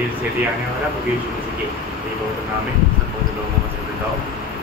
Gel से भी आने वाला प्रभु यीशु मसीह के ये पवित्र नाम में सब पवित्र लोगों में से बताओ।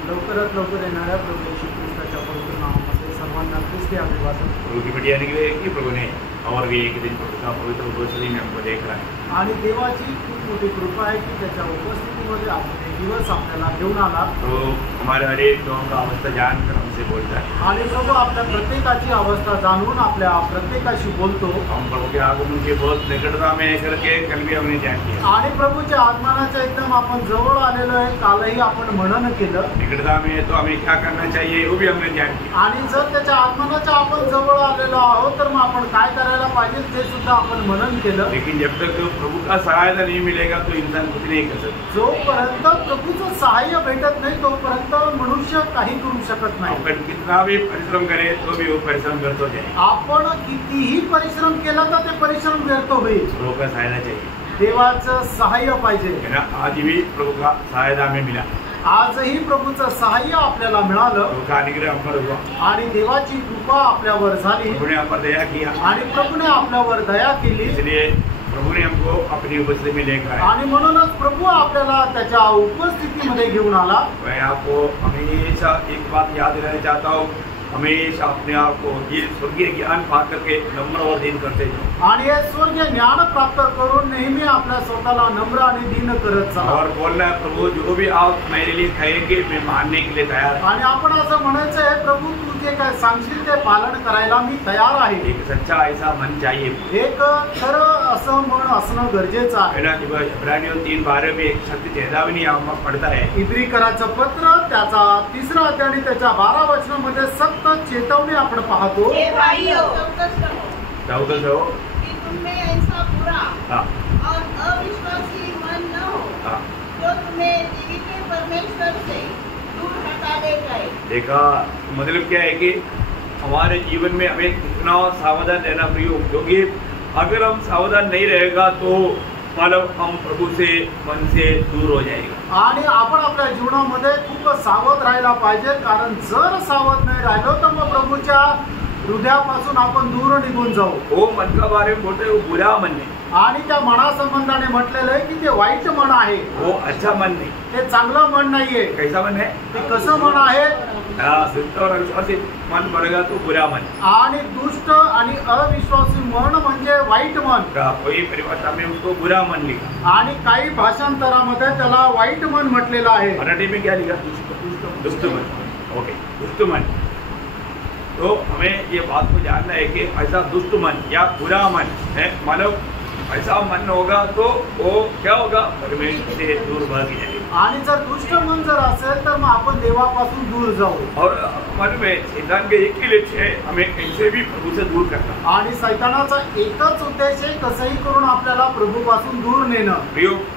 लवकरात लवकर येणाऱ्या प्रभू येशू ख्रिस्ताच्या पवित्र नावामध्ये सर्वांना ख्रिस्ती अभिवादन। प्रभु की बड़ी आने की प्रभु ने और भी एक दिन प्रभु का पवित्र उपस्थिति में हमको देख रहा है आणि देवाची खूप मोठी कृपा आहे की त्याच्या उपस्थितीमध्ये आपण दिवस आपल्याला घेऊन आला। तो हमारे हर एक लोगों का अवस्था जानकर हमसे बोलता है आणि प्रभू आपल्या प्रत्येकाची अवस्था जाणून आपल्या प्रत्येकाशी बोलतो। हम प्रभु के आगमन के बहुत निकटता में करके कल भी हमने ध्यान किया आणि प्रभूच्या आगमनाच्या एकदम आपण जवळ आलेलो आहे। कालही आपण मनन केलं निकटता में तो हमें क्या करना चाहिए वो भी हमने ध्यान किया आणि जर त्याच्या आगमनाच्या आपण जवळ आलेलो आहोत तर मग आपण काय करायला पाहिजे ते सुद्धा आपण मनन केलं। लेकिन जब तक प्रभु का सहायता नहीं मिलेगा तो इंसान कुछ नहीं कर सकता। जोपर्यंत प्रभूचं सहाय्य भेटत नाही तोपर्यंत मनुष्य काही करू शकत नाही। अपन कितना भी परिश्रम करे तो भी वो परिश्रम व्यर्थ हो जाए। आपण कितीही परिश्रम केला तर ते परिश्रम व्यर्थ होईल। प्रभु का सहायता चाहिए, देवाचं सहाय्य पाहिजे है ना। आज भी प्रभु का सहायता हमें मिला, आजही प्रभूचं सहाय्य आपल्याला मिळालं प्रभु का अनुग्रह हम पर हुआ, आणि देवाची कृपा आपल्यावर झाली प्रभु ने हम पर दया किया आणि प्रभूने आपल्यावर दया केली। इसलिए प्रभु ने हमको अपनी उपस्थिति में लेकर आया। आणि म्हणूनच प्रभू आपल्याला त्याच्या उपस्थितीमध्ये घेऊन आला। मैं आपको हमेशा एक बात याद दिलाना चाहता हूँ, हमेशा अपने आप को ये स्वर्गीय ज्ञान पा करके नम्र और दीन करते जाओ आणि हे स्वर्गीय ज्ञान प्राप्त करून नेहमी आपल्या स्वतःला नम्र आणि दीन करत चला। और बोलना है प्रभु जो भी आप मेरे लिए कहेंगे मैं मानने के लिए तैयार हूँ। आणि आपण असं म्हणायचं आहे प्रभू तू जे काय सांगशील ते पालन करायला मी तयार आहे। एक सच्चा ऐसा मन चाहिए, एक खरं असं मन असणं गरजेचं आहे। है ना। जब इब्रानियों 3:12 में एक शक्ति चेतावनी हम पढ़ता है, इब्रिकराचं पत्र त्याचा 3रा अध्याय आणि त्याच्या 12 वचनामध्ये सक्त चेतावणी आपण पाहतो। हे भाइयों, चौदह सौ कि तुममें ऐसा बुरा हाँ और अविश्वासी मन न हो हाँ जो तुम्हें जीवित परमेश्वर से दूर हटा दे जाए। देखा, मतलब क्या है कि हमारे जीवन में हमें कितना सावधान रहना प्रयोग, क्योंकि अगर हम सावधान नहीं रहेगा तो मतलब हम प्रभु से मन से दूर हो जाएगा। आणि आपण आपल्या जीवनामध्ये खूप सावध राहायला पाहिजे, कारण जर सावध नाही राहिलो तर मग प्रभूच्या हृदयापासून आपण दूर निघून जाऊ। वो मन का बारे में बोलते हैं वो बुरा मन नहीं, आणि त्या मनासंबंधाने म्हटलेलं आहे की ते वाईट मन आहे, वो अच्छा मन नहीं। ते चांगलं मन नाहीये। कैसा मन है? ते कसं मन आहे? दुष्ट और अविश्वासी मन बनेगा तो बुरा मन। आणि दुष्ट आणि अविश्वासी मन म्हणजे वाईट मन। का कोई परिभाषा में उसको बुरा मन लिखा, आणि काही भाषांतरामध्ये त्याला वाईट मन म्हटलेलं आहे। मराठी में क्या लिखा? दुष्ट मन। ओके, दुष्ट मन। तो हमें ये बात को जानना है कि ऐसा दुष्ट मन या बुरा मन है, मानव ऐसा मन होगा तो वो क्या होगा? परमेश्वर से दूर भाग जाएगा। आणि जर दुष्ट मन जर असेल तर मग आपण देवापासून दूर जाऊ। और मन में शैतान के एक ही लक्ष्य है, हमें कैसे भी प्रभु से दूर करना। आणि शैतानाचा एकच उद्देश आहे कसंही करून आपल्याला प्रभूपासून दूर नेणं।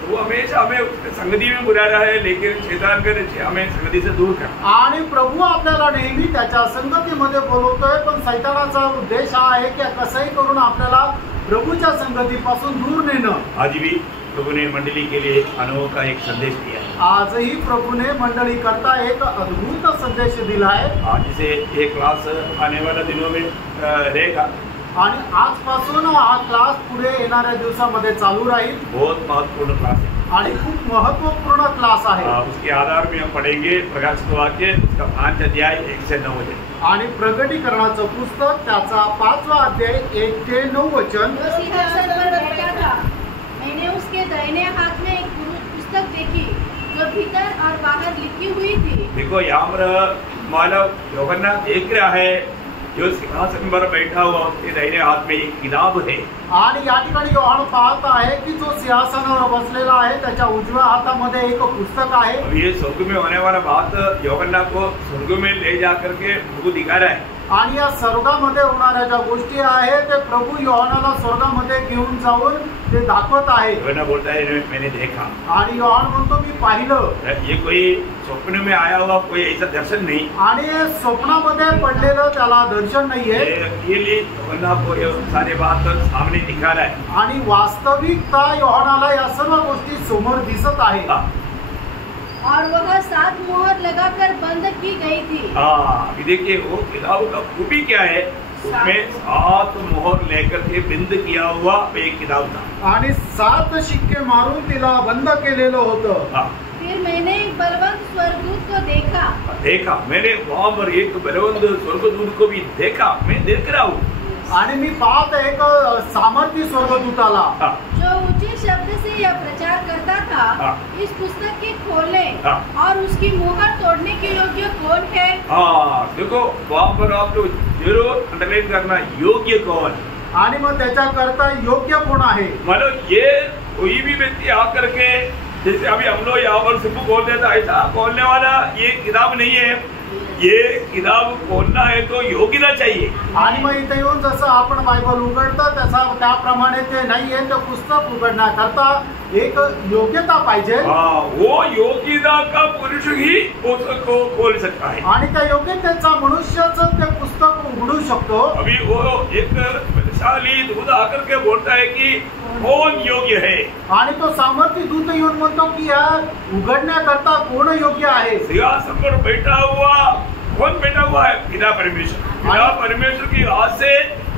वो हमेशा हमें उसके संगति में बुला रहा है, लेकिन शैतान का लक्ष्य हमें संगति से दूर करना। आणि प्रभू आपल्याला नेहमी त्याच्या संगतीमध्ये बोलवतोय, पण शैतानाचा उद्देश हा आहे की कसंही करून आपल्याला प्रभूच्या संगतीपासून दूर नेणं। आज भी प्रभु ने मंडली के लिए अनोखा एक संदेश दिया है। आजही प्रभूने मंडळी करता एक अद्भुत संदेश दिला आहे। आज से ये क्लास आने वाले दिनों में रहेगा आणि आजपासून हा क्लास पुढे येणाऱ्या दिवसामध्ये चालू राहील। बहुत महत्वपूर्ण क्लास है आणि खूप महत्वपूर्ण क्लास आहे। उसके आधार में हम पढ़ेंगे प्रकाशित वाक्य उसका 5 अध्याय 1 से 9 वचन, आणि प्रगटीकरणाचं पुस्तक त्याचा 5वा अध्याय 1 ते 9 वचन। सिंहासन पर बैठा था, मैंने उसके दाहिने हाथ में एक पुस्तक देखी जो भीतर और बाहर लिखी हुई थी। देखो यहाँ पर मानव यूहन्ना देख रहा है जो सिंहासन पर बैठा हुआ उसके दाहिने हाथ में एक किताब है। आणि या ठिकाणी योहान पाहत आहे की जो सिंहासनावर बसलेला आहे त्याच्या उजव्या हातामध्ये एक पुस्तक आहे। अब ये स्वर्ग में होने वाला बात यूहन्ना को स्वर्ग में ले जा करके प्रभु दिखा रहा है। आणि या स्वर्गामध्ये होणाऱ्या ज्या गोष्टी आहेत ते प्रभू योहानाला स्वर्गामध्ये घेऊन जाऊन ते दाखवत आहे। यूहन्ना बोलता है मैंने देखा, आणि योहान म्हणतो मी पाहिलं। ये कोई स्वप्न में आया हुआ कोई ऐसा दर्शन नहीं, आणि स्वप्नामध्ये पडलेलं त्याला दर्शन नाहीये। ये यूहन्ना को ये सारी बात सामने दिखा रहा है। आणि वास्तविकता योहानाला या सर्व गोष्टी समोर दिसत आहे। और वह 7 मोहर लगाकर बंद की गई थी। हाँ, देखिए वो किताब का खूबी क्या है, उसमें 7 मोहर लेकर के बंद किया हुआ एक किताब था आणि 7 शिक्के मारून तिला बंद केलेलं होतं. हाँ, फिर मैंने एक बलवंत स्वर्गदूत को देखा. मैंने वहां पर एक बलवंत स्वर्गदूत को भी देखा. मैं देख रहा हूँ. आणि मी पाहत एक सामर्थी स्वर्गदूताला हाँ, जो ऊंचे शब्द से यह प्रचार करता था, हाँ। इस पुस्तक के खोलने हाँ। और उसकी मुहर तोड़ने के योग्य कौन है? हाँ, देखो वहां पर आप तो जरूर अंडरलाइन करना, योग्य कौन. आणि मग त्याच्याकरता योग्य कोण आहे. मतलब ये कोई भी व्यक्ति आकर के, जैसे अभी हम लोग यहाँ पर सिर्फ खोल देता, ऐसा खोलने वाला ये किताब नहीं है. ये किताब खोलना है तो योग्यता चाहिए. आणि मग इथे येऊन जसं आपण बायबल उघडतं त्याप्रमाणे ते नाहीये. ते पुस्तक उघडण्याकरता एक योग्यता पाहिजे. हाँ, वो योग्यता का पुरुष ही उसको खोल सकता है. आणि त्या योग्यतेचा मनुष्यच ते पुस्तक उघडू शकतो. अभी वो एक बलशाली दूत आकर के बोलता है कि कौन योग्य है. आणि तो सामर्थ्य दूत येऊन म्हणतो की या उघडण्याकरता कोण योग्य आहे. सिंहासन पर बैठा हुआ कौन बैठा हुआ है? पिता परमेश्वर. पिता परमेश्वर की हाथ से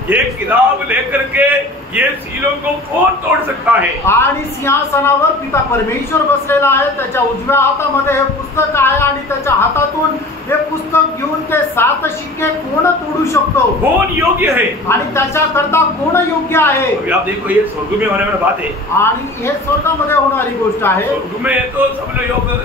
ये किताब लेकर के ये सीलों को कौन तोड़ सकता है? आणि सिंहासनावर पिता परमेश्वर बसलेला आहे. त्याच्या उजव्या हातामध्ये हे पुस्तक आहे आणि त्याच्या हातातून हे पुस्तक घेऊन ते 7 शिक्के कोण तोडू शकतो? कौन योग्य है? आणि त्याच्याकरता कोण योग्य आहे. अभी आप देखो ये स्वर्ग में होने वाली बात है. आणि हे स्वर्गामध्ये होणारी गोष्ट आहे. स्वर्ग में तो सब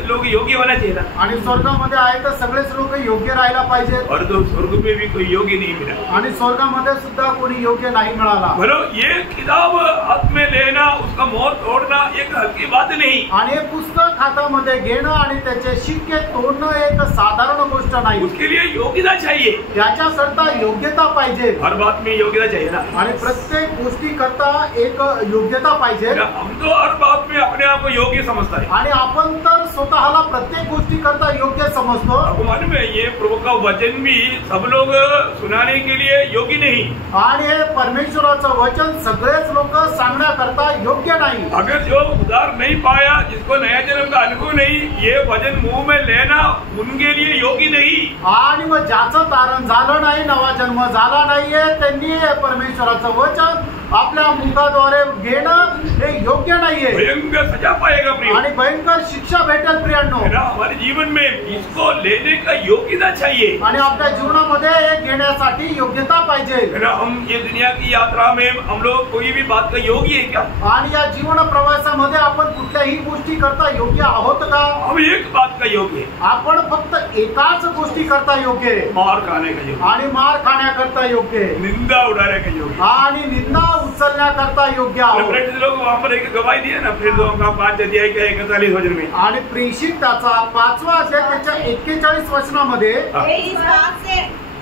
लोग योग्य होना चाहिए ना. आणि स्वर्गामध्ये आहे तर सगळेच लोक योग्य राहायला पाहिजे. और तो स्वर्ग में भी कोई योग्य नहीं मिला. आणि स्वर्गामध्ये सुद्धा कोणी योग्य नाही मिळाला. बोलो ये किताब हाथ में लेना, उसका मोहर तोड़ना एक हल्की बात नहीं. आणि हे पुस्तक हातामध्ये घेणं आणि त्याचे शिक्के तोडणं एक साधारण गोष्ट नाही. उसके लिए योग्यता चाहिए. त्याच्याकरता योग्यता पाहिजे. हर बात में योग्यता चाहिए ना. आणि प्रत्येक गोष्टी करता एक योग्यता पाहिजे. हम तो हर बात में अपने आप को योग्य समझता है. आणि आपण तर स्वतःला प्रत्येक गोष्टी करता योग्य समजतो. आपको मालूम है ये प्रभु का वचन भी सब लोग सुनाने के लिए योग्य नहीं. आणि हे परमेश्वराचं वचन सगळेच लोक सांगण्याकरता योग्य नाही. अगर जो उद्धार नहीं पाया, जिसको नया जन्म का अनुभव नहीं, ये वचन मुंह में लेना उनके लिए योग्य नहीं. आणि मग ज्याचं तारण झालं नाही, नवा जन्म झाला नाहीये, त्यांनी हे परमेश्वराचं वचन आपल्या मुखाद्वारे घेणं हे योग्य नाहीये. भयंकर सजा पाएगा प्रिय. आणि भयंकर शिक्षा भेटेल प्रियांनो. हमारे जीवन में इसको लेने का योग्यता चाहिए. आणि आपल्या जीवनामध्ये हे घेण्यासाठी योग्यता पाहिजे. हम ये दुनिया की यात्रा में हम लोग कोई भी बात का योग्य है क्या? आणि या जीवन प्रवासामध्ये आपण कुठल्याही गोष्टी करता योग्य आहोत का? हम एक बात का योग्य है. आपण फक्त एकाच गोष्टी करता योग्य आहे. मार खाने का योग्य. आणि मार खाण्याकरता योग्य आहे. निंदा उड़ाने का योग्य. आणि निंदा उचलण्याकरता योग्य आहोत. लोग वहाँ पर एक गवाही दी है ना, फिर 5 अध्याय के 41 वचन में. आणि प्रेषित त्याचा 5वा अध्याय त्याच्या 41 वचनामध्ये इस बात से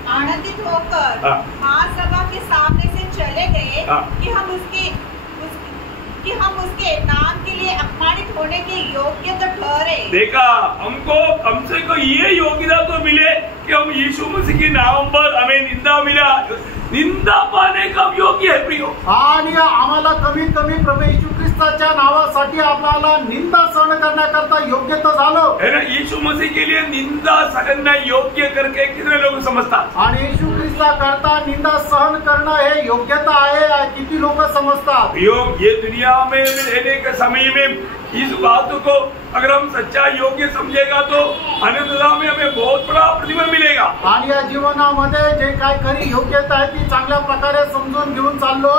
आनंदित होकर हाँ। महासभा के सामने से चले गए हाँ। कि हम उसके नाम के लिए अपमानित होने के योग्य तो ठहरे. देखा, हमको कम से कम ये योग्यता तो मिले कि हम यीशु मसीह के नाम पर हमें निंदा मिला. निंदा पाने का योग्य है प्रियो. आणि आम्हाला कमीत कमी प्रभू येशू ख्रिस्ताच्या नावासाठी आपल्याला निंदा सहन करण्याकरता योग्य तर झालं. है ना. यीशु मसीह के लिए निंदा सहन योग्य करके कितने लोग समझतात. आणि येशू ख्रिस्ता करता निंदा सहन करणं हे योग्यता आहे किती लोक समजतात. प्रियो, ये दुनिया में रहने के समय में इस बात को अगर हम सच्चा योग्य समझेगा तो अनंतता में हमें बहुत बड़ा प्रतिफल मिलेगा. आणि या जीवनामध्ये जे काय खरी योग्यता आहे ती चांगल्या प्रकारे समजून घेऊन चाललो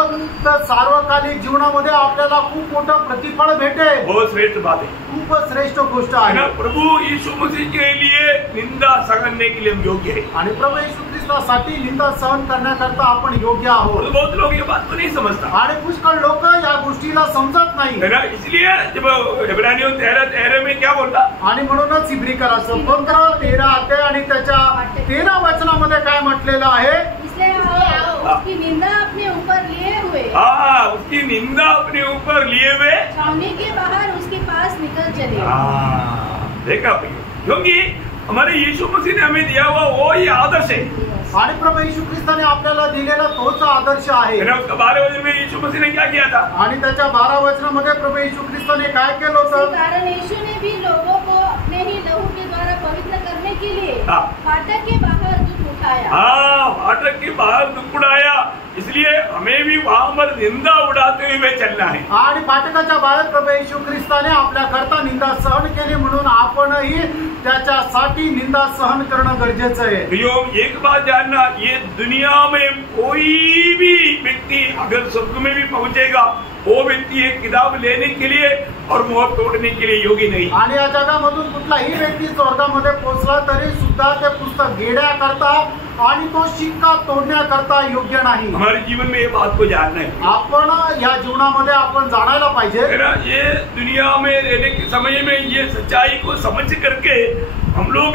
तर सार्वकालिक जीवनामध्ये आपल्याला खूप मोठं प्रतिफळ भेटेल. बहुत श्रेष्ठ बात है. खूप श्रेष्ठ गोष्ट है ना. आहे. प्रभु यीशु मसीह के लिए निंदा सहने के लिए हम योग्य है. आणि प्रभू येशू ख्रिस्तासाठी निंदा सहन करण्याकरता आपण योग्य आहोत. बहुत लोग ये बात को नहीं समझता. आणि पुष्कळ लोक या गोष्टीला समजत नाही. है ना. इसलिए जब इब्रानियों 13 में क्या बोलता. आणि म्हणूनच इब्रिकराचं 15-13 अध्याय आणि त्याच्या 13 वचनामध्ये काय म्हटलेलं आहे. इसलिए आओ, उसकी निंदा अपने ऊपर लिए हुए हाँ, उसकी निंदा अपने ऊपर लिए हुए छावनी के बाहर उसके पास निकल चले. देखा भैया, क्योंकि हमारे यीशु मसीह ने हमें दिया हुआ वो ही आदर्श है. आणि प्रभू येशू ख्रिस्ताने आपल्याला दिलेला तोच आदर्श आहे. है ना. उसका 12 वचन में यीशु मसीह ने क्या किया था. आणि त्याच्या 12 वचनामध्ये प्रभू येशू ख्रिस्ताने काय केलं इसी होतं. कारण यीशु ने भी लोगों को अपने ही लहू के द्वारा द्वारा पवित्र करने के लिए हाँ। फाटक के बाहर दुख उठाया। हाँ, फाटक के बाहर दुख उड़ाया, इसलिए हमें भी वहां पर निंदा उड़ाते हुए चलना है। आणि फाटकाच्या बाहेर प्रभू येशू ख्रिस्ताने आपल्याकरता निंदा सहन केली, म्हणून आपणही त्याच्यासाठी निंदा सहन करणं गरजेचं आहे। प्रियो, एक बात जानना, ये दुनिया में कोई भी व्यक्ति अगर स्वर्ग में भी पहुंचेगा, वो व्यक्ति एक किताब लेने के लिए और मोहर तोड़ने के लिए योग्य नहीं। आणि या जगामधून कुठलाही व्यक्ती स्वर्गामध्ये पोहोचला तरी सुद्धा ते पुस्तक घेण्याकरता आणि तो शिक्का तोडण्याकरता योग्य नाही। हमारे जीवन में ये बात को जानना है। आपण या जीवनामध्ये आपण जाणायला पाहिजे, है ना? ये दुनिया में रहने के समय में ये सच्चाई को समझ करके हम लोग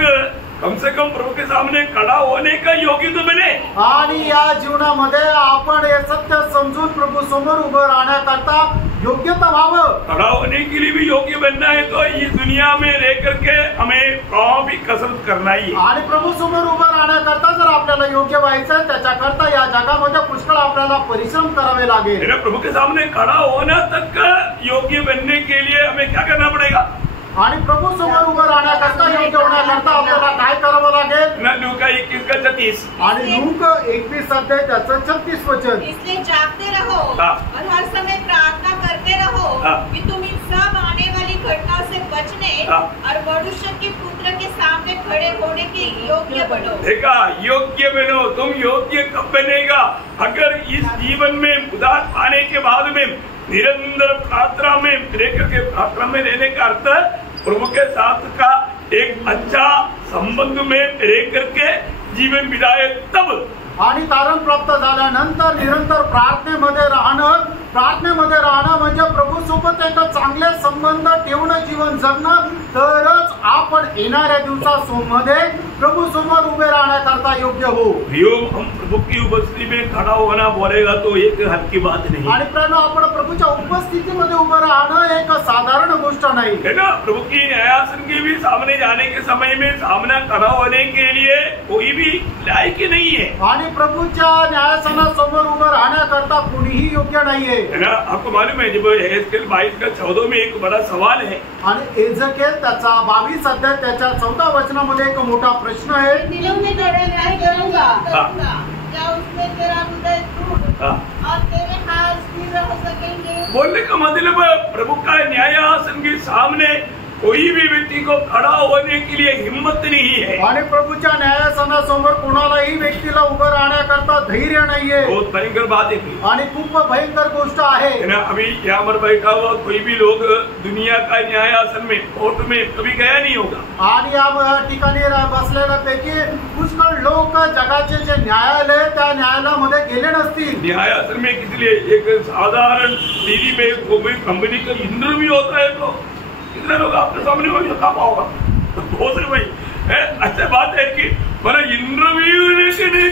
कम से कम प्रभु के सामने खड़ा होने का योग्य तो बने। आणि या जीवनामध्ये आपण हे सत्य समजून प्रभू समोर उभं राहण्याकरता योग्यता व्हावं। खड़ा होने के लिए भी योग्य बनना है तो इस दुनिया में रह करके हमें कहाँ भी कसरत करना ही है। आणि प्रभू समोर उभं राहण्याकरता जर आपल्याला योग्य व्हायचं त्याच्याकरता या जगामध्ये पुष्कळ आपल्याला परिश्रम करावे लागेल। मेरा प्रभु के सामने खड़ा होना तक योग्य बनने के लिए हमें क्या करना पड़ेगा? आणि प्रभू समोर उभं राहण्याकरता योग्य होण्याकरता आपल्याला काय करावं लागेल? लूका 21:36 आणि लूक 21 अध्याय त्याचं 36 वचन। इसलिए जागते रहो हाँ। और हर समय प्रार्थना करते रहो हाँ। कि तुम इन सब आने वाली घटनाओं से बचने हाँ। और मनुष्य के पुत्र के सामने खड़े होने के योग्य बनो। देखा, योग्य बनो। तुम योग्य कब बनेगा? अगर इस जीवन में उदार पाने के बाद में निरंतर प्रार्थना में रहकर के प्रार्थना में रहने का अर्थ प्रभु के साथ का एक अच्छा संबंध में रह करके जीवन बिताए तब। आणि तारण प्राप्त झाल्यानंतर निरंतर प्रार्थनेमध्ये राहणं म्हणजे प्रभू सोबत एक चांगले संबंध ठेवणं, जीवन जगणं, तरच आपण येणाऱ्या दिवसामध्ये प्रभु समोर उभे राहण्याकरता योग्य हो। हम प्रभु की उपस्थिति में खड़ा होना बोलेगा तो एक हल्की बात नहीं आणि प्रेरणा आपण प्रभूच्या उपस्थितीमध्ये उभं राहणं एक साधारण गोष्ट नाही है ना। प्रभु की न्यायासन के भी सामने जाने के समय में सामना खड़ा होने के लिए कोई भी लायक नहीं है। आणि प्रभूच्या न्यायासनासमोर उभं राहण्याकरता कोणीही योग्य नाहीये, है ना। आपको मालूम है जब एहेजकेल 22:14 में एक बड़ा सवाल है, आणि एहेजकेल त्याचा 22 अध्याय त्याच्या 14 वचनामध्ये एक मोठा प्रश्न आहे। दिलों में तेरा न्याय करूंगा। क्या उसमें तेरा हृदय दृढ़ और तेरे हाथ स्थिर रह सकेंगे? बोलने का मतलब प्रभु का न्यायासन के सामने कोई भी व्यक्ति को खड़ा होने के लिए हिम्मत नहीं है। आणि प्रभूच्या न्यायासनासमोर कोणालाही व्यक्तीला उभं राहण्याकरता धैर्य नाहीये। बहुत भयंकर बात है आणि खूप भयंकर गोष्ट आहे ना। अभी यहाँ पर बैठा हुआ कोई भी लोग दुनिया का न्यायासन में कोर्ट में कभी गया नहीं होगा। आणि या ठिकाणी बसलेल्यापैकी पुष्कळ लोक जगाचे जे न्यायालय त्या न्यायालयामध्ये गेले नसतील। न्यायासन में किसी लिए एक साधारण टीवी में कोई कंपनी का इंटरव्यू होता है तो कितने लोग आपके सामने वही काम होगा? बहुत से भाई ऐसे बात है कि मला इंटरव्यू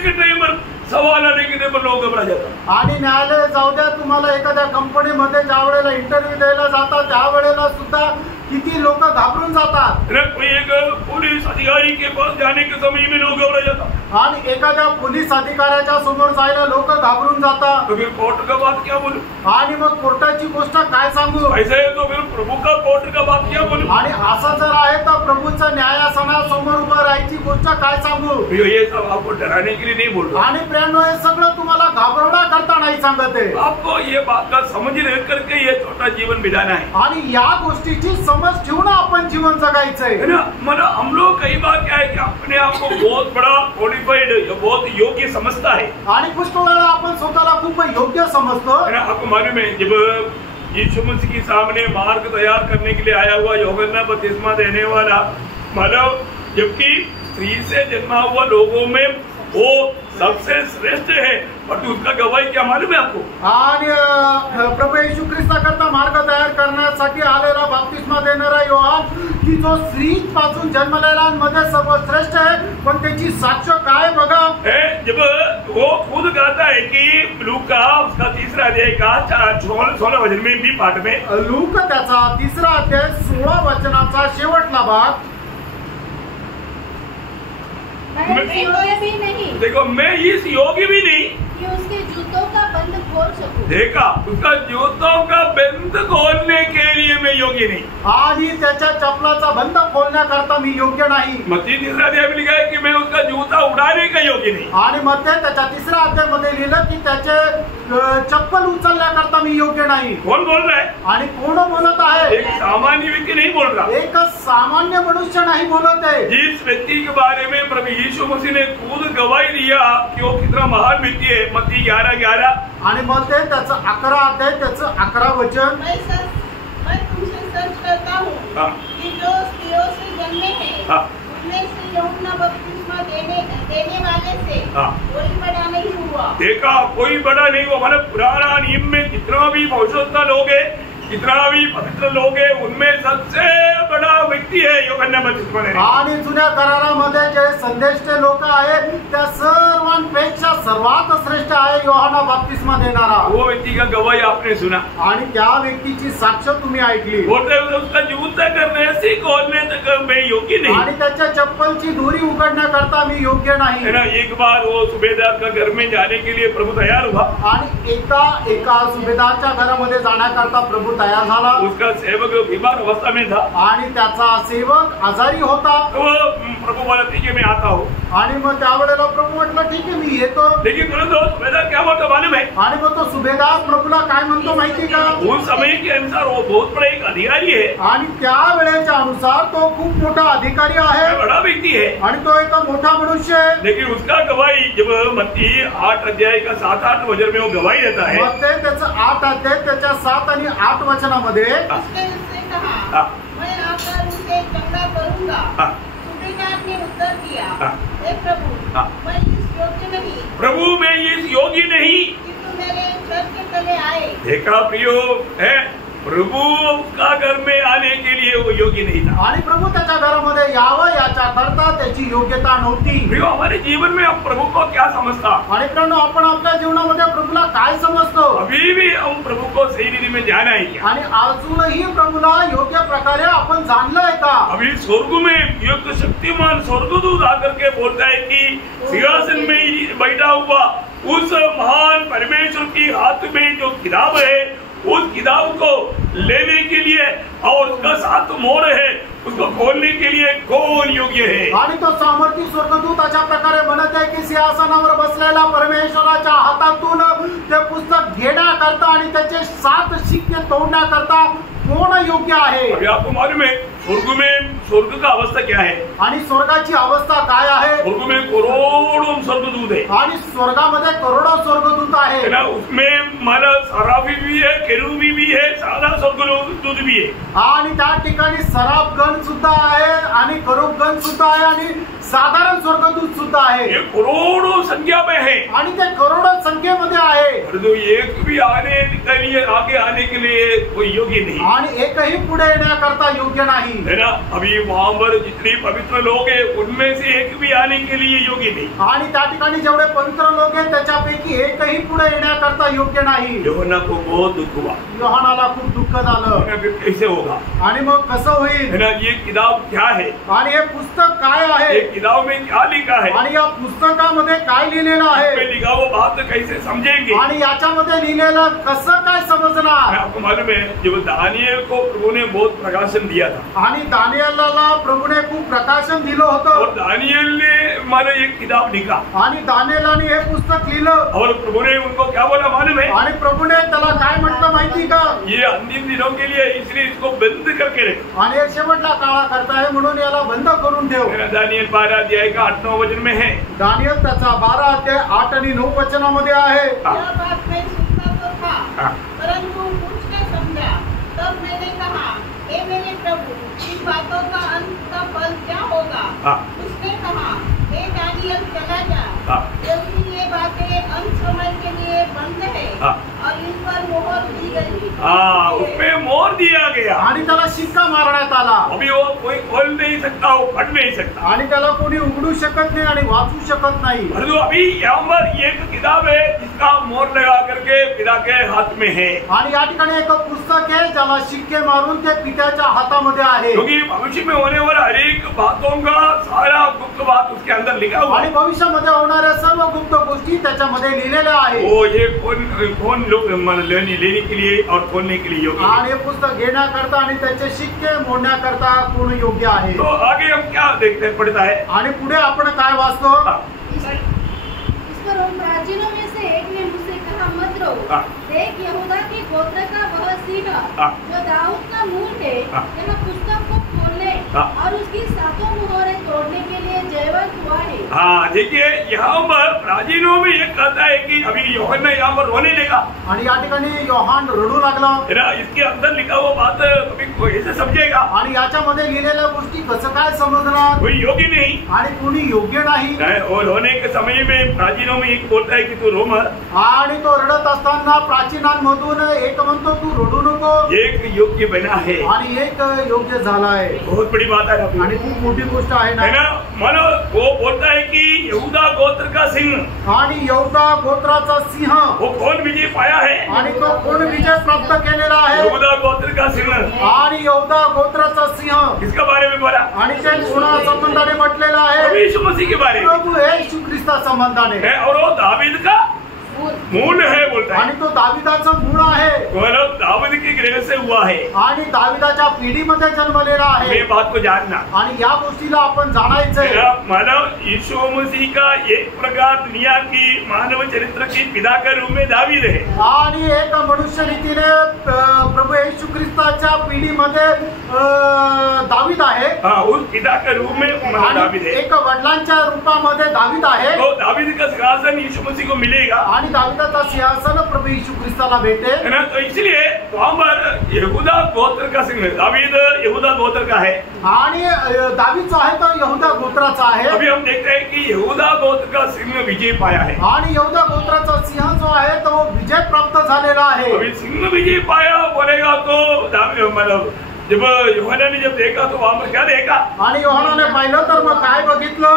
के टाइम पर सवाल आने के टाइम पर लोग घबरा जातात। आणि न्यायालय जाऊ द्या, तुम्हाला एखाद्या कंपनीमध्ये ज्या वेळेला इंटरव्ह्यू द्यायला जातात त्यावेळेला सुद्धा किती लोक घाबरून जातात। कोई एक पुलिस अधिकारी के पास जाने के समय में लोग घबरा जातात। आणि एखाद्या पोलीस अधिकाऱ्याच्या समोर जायला लोक घाबरून जातात। तो फिर कोर्ट का बात क्या बोलूं? आणि मग कोर्टाची गोष्ट काय सांगू? ऐसा है तो फिर प्रभु का कोर्ट का बात क्या बोलूं? आणि असं जर आहे तर प्रभूच्या न्यायासनासमोर उभं राहायची गोष्ट काय सांगू? ये सब आपको डराने के लिए नहीं बोल रहा। आणि प्रेरणा हे सगळं तुम्हाला घाबरवण्याकरता नाही सांगत आहे। आपको ये बात का समझ रह करके ये छोटा जीवन बिताना है। आणि या गोष्टीची समज ठेवून आपण जीवन जगायचंय है ना। मतलब हम लोग कई बार क्या है कि अपने आप को बहुत बड़ा क्वालिफाइड या बहुत योग्य समझता है। आणि पुष्कळ वेळा आपण स्वतःला खूप योग्य समजतो। है ना। आपको मालूम है जब यीशु मसीह के सामने मार्ग तैयार करने के लिए आया हुआ यूहन्ना बपतिस्मा देने वाला, मतलब जबकि स्त्री से जन्मा हुआ लोगों में वो सबसे श्रेष्ठ है, और उसका गवाही क्या मालूम है आपको? आणि प्रभू येशू ख्रिस्ताकरता मार्ग तयार करण्यासाठी आलेला बपतिस्मा देणारा योहान की जो स्त्री पासून जन्मलेल्यांमध्ये सर्वश्रेष्ठ आहे, पण त्याची साक्ष काय बघा। जब वो खुद कहता है कि लूका उसका 3 अध्याय का 16 वचन में भी पाठ में, लूक त्याचा 3 अध्याय 16 वचनाचा शेवटला भाग, मैं इस योग्य भी नहीं, देखो मैं इस योग्य भी नहीं कि उसके जूतों का बंद खोल सकूं। देखा, उसका जूतों का बंद खोलने के लिए मैं योग्य योग्य नहीं। आणि त्याच्या चपलाचा बंद खोलण्याकरता मी योग्य नाही। मत्ती 3 अध्याय में लिखा है कि मैं उसका जूता उड़ाने का योग्य नहीं। आणि मग त्याच्या 3ऱ्या अध्यायामध्ये लिहिलं की त्याचे चप्पल उचलण्याकरता मी योग्य नाही। कौन बोल रहा है? आणि कोण बोलत आहे? एक सामान्य व्यक्ति नहीं बोल रहा। एक सामान्य मनुष्य नहीं बोलत आहे। जिस व्यक्ति के बारे में प्रभु यीशु मसीह ने खुद गवाही दिया कि वो कितना महान व्यक्ति है, मत्ती 11:11। आणि मग ते त्याचं 11 अध्याय त्याचं 11 वचन, मैं तुमसे सच कहता हूँ हाँ। कि जो स्त्रियों से जन्मे हैं हाँ। उनमें से यूहन्ना बपतिस्मा देने वाले से हाँ। कोई बड़ा नहीं हुआ। देखा, कोई बड़ा नहीं हुआ। मतलब पुराना नियम में जितना भी भविष्यवक्ता लोग है, जितना भी पवित्र लोग है, उनमें सबसे बड़ा व्यक्ति है यूहन्ना बपतिस्मा देने। आणि जुन्या करारामध्ये जे संदेष्टे लोक आहेत त्या सर्वांपेक्षा सर्वात श्रेष्ठ आहे योहाना बपतिस्मा देणारा। वो व्यक्ति का गवाही आपने सुना। आणि त्या व्यक्तीची साक्ष तुम्ही ऐकली। बोलते हुए उसका जूता करने से खोलने तक मैं योग्य नहीं। आणि त्याच्या चप्पलची दोरी उघडण्याकरता मी योग्य नाही। है ना। एक बार वो सूबेदार का घर में जाने के लिए प्रभु तैयार हुआ। आणि एका सुभेदारच्या घरामध्ये जाण्याकरता प्रभू तयार झाला। उसका सेवक बीमार अवस्था में था आणि त्याचा सेवक आजारी होता। तो वो प्रभु बोला ठीक है मैं आता हूँ। आणि मग त्यावेळेला प्रभू म्हटलं ठीक आहे मी येतो। लेकिन तुरंत वो सूबेदार क्या बोलता मालूम है? आणि मग तो सुभेदार प्रभूला काय म्हणतो माहिती का? उस समय के अनुसार वो बहुत बड़ा एक अधिकारी है, आणि त्या वेळेच्या अनुसार तो खूप मोठा अधिकारी आहे बड़ा व्यक्ति है। आणि तो एक मोठा मनुष्य आहे। लेकिन उसका गवाही जब मत्ती 8 अध्याय का 7-8 वचन में वो गवाही देता है, मग ते त्याचं 8 अध्याय त्याच्या 7 आणि 8 वचनामध्ये उसने उससे कहा हाँ। मैं आकर उसे चंगा करूंगा। हाँ। सूबेदार ने उत्तर दिया हाँ। हे प्रभु, हाँ। मैं इस योग्य नहीं प्रभु मैं इस योग्य नहीं। कि तू मेरे छत के तले आए। देखा प्रियो है, प्रभु उसका घर में आने के लिए वो योग्य नहीं था। आणि प्रभू त्याच्या घरामध्ये यावं याच्या करता त्याची योग्यता नव्हती। प्रियो हमारे जीवन में हम प्रभु को क्या समझता? आणि प्रणव आपण आपल्या जीवनामध्ये प्रभूला काय समजतो? अभी भी हम प्रभु को सही रीति में जाना है क्या? आणि अजूनही प्रभूला योग्य प्रकारे आपण जाणलंय का? अभी स्वर्ग में एक शक्तिमान स्वर्गदूत आकर के बोलता है कि सिंहासन में बैठा हुआ उस महान परमेश्वर की हाथ में जो किताब है, उस किताब को लेने के लिए और उसका 7 मोहर है, उसको खोलने के लिए कौन योग्य है? आणि तो सामर्थी स्वर्गदूत अशा प्रकारे म्हणत आहे की सिंहासनावर बसलेला परमेश्वराच्या हातातून ते पुस्तक घेण्याकरता आणि त्याचे 7 शिक्के तोडण्याकरता कोण योग्य आहे? अभी आपको मालूम है स्वर्ग का अवस्था क्या है? आणि स्वर्गाची अवस्था काय आहे? स्वर्ग में करोड़ों स्वर्गदूत है। आणि स्वर्गामध्ये करोडो स्वर्गदूत है आहे। ना। उसमें माला सराफी भी है, केरूबी भी है, साधा स्वर्गदूत भी है। आणि त्या ठिकाणी सराफगण सुद्धा आहे आणि करूबगण सुद्धा आहे आणि साधारण स्वर्गदूत सुद्धा आहे। ये करोड़ों संख्या में है आणि ते करोडो संख्येमध्ये आहे। परंतु एक भी आने के लिए आगे आने के लिए कोई योग्य नहीं आणि एकही पुढे येण्याकरता योग्य नाही। है ना। अभी वहाँ पर जितने पवित्र लोग हैं उनमें से एक भी आने के लिए योग्य नहीं। आणि त्या ठिकाणी जेवढे पवित्र लोक आहेत त्याच्यापैकी एकही पुढे येण्याकरता योग्य नाही। यूहन्ना को बहुत दुख हुआ। योहानाला खूप दुःख झालं। कैसे होगा? आणि मग कसं होईल? है ना। ये किताब क्या है? आणि हे पुस्तक काय आहे? ये किताब में क्या लिखा है? आणि या पुस्तकामध्ये काय लिहिलेलं में आहे? लिखा वो बात कैसे समझेंगे? आणि याच्यामध्ये लिहिलेलं कसं काय समजणार? आपको मालूम है जब दानियल को प्रभु ने बहुत प्रकाशन दिया था आणि दानिएलला प्रभूने खूप प्रकाशन दिलं और होतं दानियल ने माने एक किताब लिखा आणि दानिएलाने हे पुस्तक लिहिलं और प्रभु ने उनको क्या बोला मालूम है? आणि प्रभूने त्याला काय म्हटलं माहिती का? ये अंतिम दिनों के लिए इसलिए इसको बंद करके रख। आणि हे शेवटला काळा करताय म्हणून याला बंद करून ठेव। मेरा दानियल 12 अध्याय का 8-9 वचन में है। दानिएल त्याचा 12 अध्याय 8 आणि 9 वचनामध्ये आहे। यह बात मैं सुनता तो था, हाँ। परंतु कुछ न समझा। तब मैंने कहा, हे मेरे प्रभु, इन बातों का अंत का फल क्या होगा? हाँ। उसने कहा, हे दानियल चला जा, हाँ। क्योंकि ये बातें अंत समय के लिए बंद है हाँ। और इन पर मोहर दी गई। हाँ, उसमें मोहर दिया गया। आणि त्याला शिक्का मारण्यात आला। अभी वो कोई खोल नहीं सकता, वो पढ़ नहीं सकता। आणि त्याला कोणी उघडू शकत नाही आणि वाचू शकत नाही। परंतु अभी यहाँ पर एक किताब है जिसका मोहर लगा करके पिता के हाथ में है। आणि या ठिकाणी एक पुस्तक आहे ज्याला शिक्के मारून ते पित्याच्या हातामध्ये आहे। क्योंकि भविष्य में होने वाला हर एक बातों का सारा गुप्त बात उसके अंदर लिखा हुआ आणि है। भविष्यामध्ये होणाऱ्या सर्व गुप्त गोष्टी त्याच्यामध्ये लिहिलेल्या आहेत। वो ये कौन लोग लेने के लिए और खोलने के लिए योग्य है। आणि हे पुस्तक पुस्तक घेण्याकरता आणि त्याचे शिक्के मोडण्याकरता कोण योग्य आहे. तो आगे हम क्या देखते पड़ता है? आणि पुढे आपण काय वाचतो? इस पर उन प्राचीनों में से एक ने मुझसे कहा, मत रो, देख यहूदा के गोत्र का वह सिंह जो दाऊद का मूल है, यह पुस्तक को खोलने और उसकी सातों मुहरें तोड़ने के लिए जयवंत हुआ है. हाँ, देखिए यहाँ पर प्राचीनों में ये कहता है कि अभी यूहन्ना यहाँ पर रोने लगा. आणि या ठिकाणी योहान रडू लागला. है ना, इसके अंदर लिखा हुआ बात अभी कोई ऐसे समझेगा. आणि याच्यामध्ये लिहिलेल्या गोष्टी कसं काय समजणार? कोई योग्य नहीं. आणि कोणी योग्य नाही. और रोने के समय में प्राचीनों में एक बोलता है कि तू रो मत. आणि तो रडत असताना प्राचीनांमधून एक म्हणतो तू रडू नको. एक योग्य बना है आणि एक योग्य झाला आहे. बहुत बड़ी बात है आणि खूप मोठी गोष्ट आहे है ना. ना. मानो वो बोलता है कि यहूदा गोत्र का सिंह, आणि यहूदा गोत्राचा सिंह, वो कौन विजय पाया है? आणि तो कोण विजय प्राप्त केलेला आहे? यहूदा गोत्र का सिंह. आणि यहूदा गोत्राचा सिंह. किसका बारे में बोला? आणि ते कोणा संबंधाने म्हटलेलं आहे? प्रभु यीशु मसीह के बारे में प्रभू येशू ख्रिस्ता संबंधाने. है. और वो दावीद का मूल है बोलता है. आणि तो दाविदाचं मूळ आहे. मतलब दाऊद की ग्रह से हुआ है. आणि दाविदाच्या पिढीमध्ये जन्मलेला आहे. ये बात को जानना. आणि या गोष्टीला आपण जाणायचंय. मानव यीशु मसीह का एक प्रकार दुनिया की मानव चरित्र की पिता के रूप में दावीद है. आणि एक मनुष्य रीतीने प्रभू येशू ख्रिस्ताच्या पिढीमध्ये दावीद आहे. हाँ, उस पिता के रूप में दावीद है. एक वडिलांच्या रूपामध्ये दावीद आहे. तो दावीद का सिंहासन यीशु मसीह को मिलेगा. आणि दाविदाचा सिंहासन प्रभू येशू ख्रिस्ताला भेटेल. है ना. तो इसलिए वहाँ पर यहूदा गोत्र का सिंह, दावीद यहूदा गोत्र का है. आणि दावीद जो आहे तो यहूदा गोत्राचा आहे. अभी हम देखते हैं कि यहूदा गोत्र का सिंह विजय पाया है. आणि यहूदा गोत्राचा सिंह जो आहे तो विजय प्राप्त झालेला आहे. अभी सिंह विजय पाया बोलेगा तो मतलब जब यूहन्ना ने जब देखा तो वहाँ पर क्या देखा? आणि योहानाने पाहिलं तर मग काय बघितलं?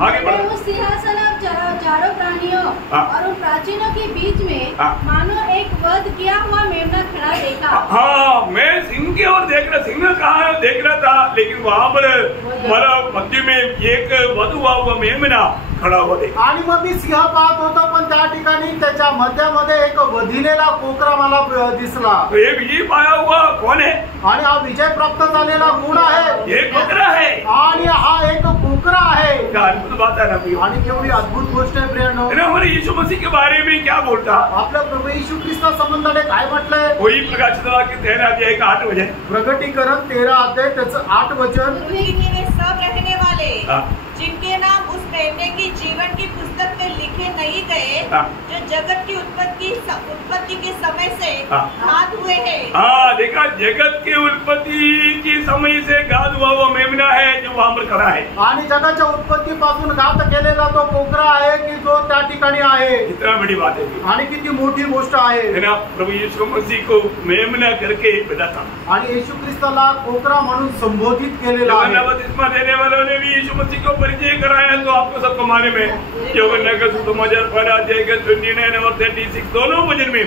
आगे बढ़ो. उस सिंहासन और चारों प्राणियों और उन प्राचीनों के बीच में मानो एक वध किया हुआ मेमना खड़ा देखा. हाँ, मैं सिंह की ओर देख रहा, सिंह कहाँ देख रहा था, लेकिन वहाँ पर मतलब मध्य में एक वध हुआ हुआ मेमना खड़ा हुआ देखा. आणि मग मी सिंह पाहत होतो, पण त्या ठिकाणी त्याच्या मध्यामध्ये एक वधिलेला कोकरा मला दिसला. तो ये विजय पाया हुआ कौन है? आणि हा विजय प्राप्त झालेला कोण आहे? ये कोकरा है. आणि हा एक कोकरा आहे. क्या अद्भुत बात है ना. आणि केवढी अद्भुत गोष्ट आहे प्रियानो. हमारे यीशु मसीह के बारे में क्या बोलता? आपल्या प्रभू येशू ख्रिस्ता संबंधाने काय म्हटलंय? वही प्रकाशित वाक्य 13 अध्याय का 8 वचन. प्रगटीकरण 13 अध्याय त्याचं 8 वचन. वे सब रहने वाले जिनके नाम उस मेमने की जीवन की पुस्तक में लिखे नहीं गए, जो जगत की उत्पत्ति के समय से घात हुए हैं. हाँ, देखा, जगत की उत्पत्ति के समय से घात हुआ वो मेमना है जो वहाँ पर खड़ा है. आणि जगाच्या उत्पत्तीपासून घात केलेला तो कोकरा आहे की जो त्या ठिकाणी आहे. इतना बड़ी बात है. आणि किती मोठी गोष्ट आहे. है ना. प्रभु यीशु मसीह को मेमना करके बताता. आणि येशू ख्रिस्ताला कोकरा म्हणून संबोधित केलेला आहे. बपतिस्मा देने वालों ने भी यीशु मसीह को परिचय कराया. तो आपको सबको मालूम है यूहन्ना का सुसमाचार 1 अध्याय के 29 और 36 दोनों वचन में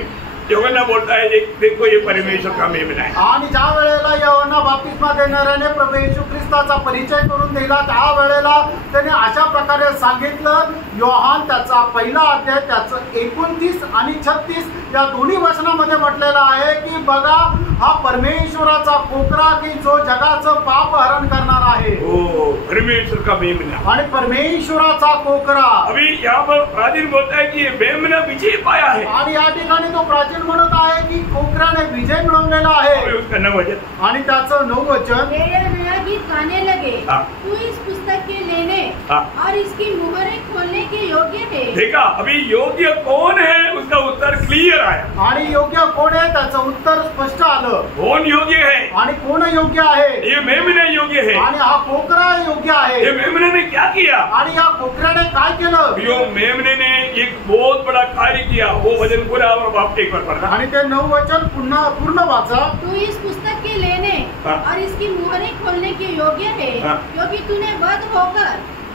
यूहन्ना बोलता है देखो ये परमेश्वर का मेमना है. आणि ज्या वेळेला यूहन्ना बपतिस्मा देणाऱ्याने प्रभू येशू ख्रिस्ताचा परिचय करून दिला, त्या वेळेला त्याने अशा प्रकारे सांगितलं. योहान त्याचा 1 अध्याय त्याचं 29 आणि 36 या दोन्ही वचनामध्ये म्हटलेलं आहे की बघा हा परमेश्वराचा कोकरा की जो जगाचं पाप हरण करणार आहे. ओ परमेश्वर का मेमना. आणि परमेश्वराचा कोकरा. अभी यहाँ पर प्राचीन बोलता है कि ये मेमना विजय पाया है. आणि या ठिकाणी तो प्राचीन म्हणत आहे की कोकराने विजय मिळवलेला आहे. उसका 9 वचन. आणि त्याचं 9 वचन. मेरे नया गीत गाने लगे, तू इस पुस्तक के लेने और इसकी मुहरें खोलने के योग्य है. देखा, अभी योग्य कौन है उसका उत्तर क्लियर आया. आणि योग्य कोण आहे त्याचं उत्तर स्पष्ट आलं. कौन योग्य है? आणि कोण योग्य आहे? ये मेमना योग्य है. आणि हा कोकरा योग्य आहे. ये मेमने ने क्या किया? आणि या कोकऱ्याने काय केलं? यो मेमने ने एक बहुत बड़ा कार्य किया. वो वचन पूरा और बाप एक बार पढ़ना. आणि ते 9 वचन पुन्हा पूर्ण वाचा. तू इस पुस्तक के लेने और इसकी मुहरें खोलने के योग्य है, क्योंकि तूने वध होकर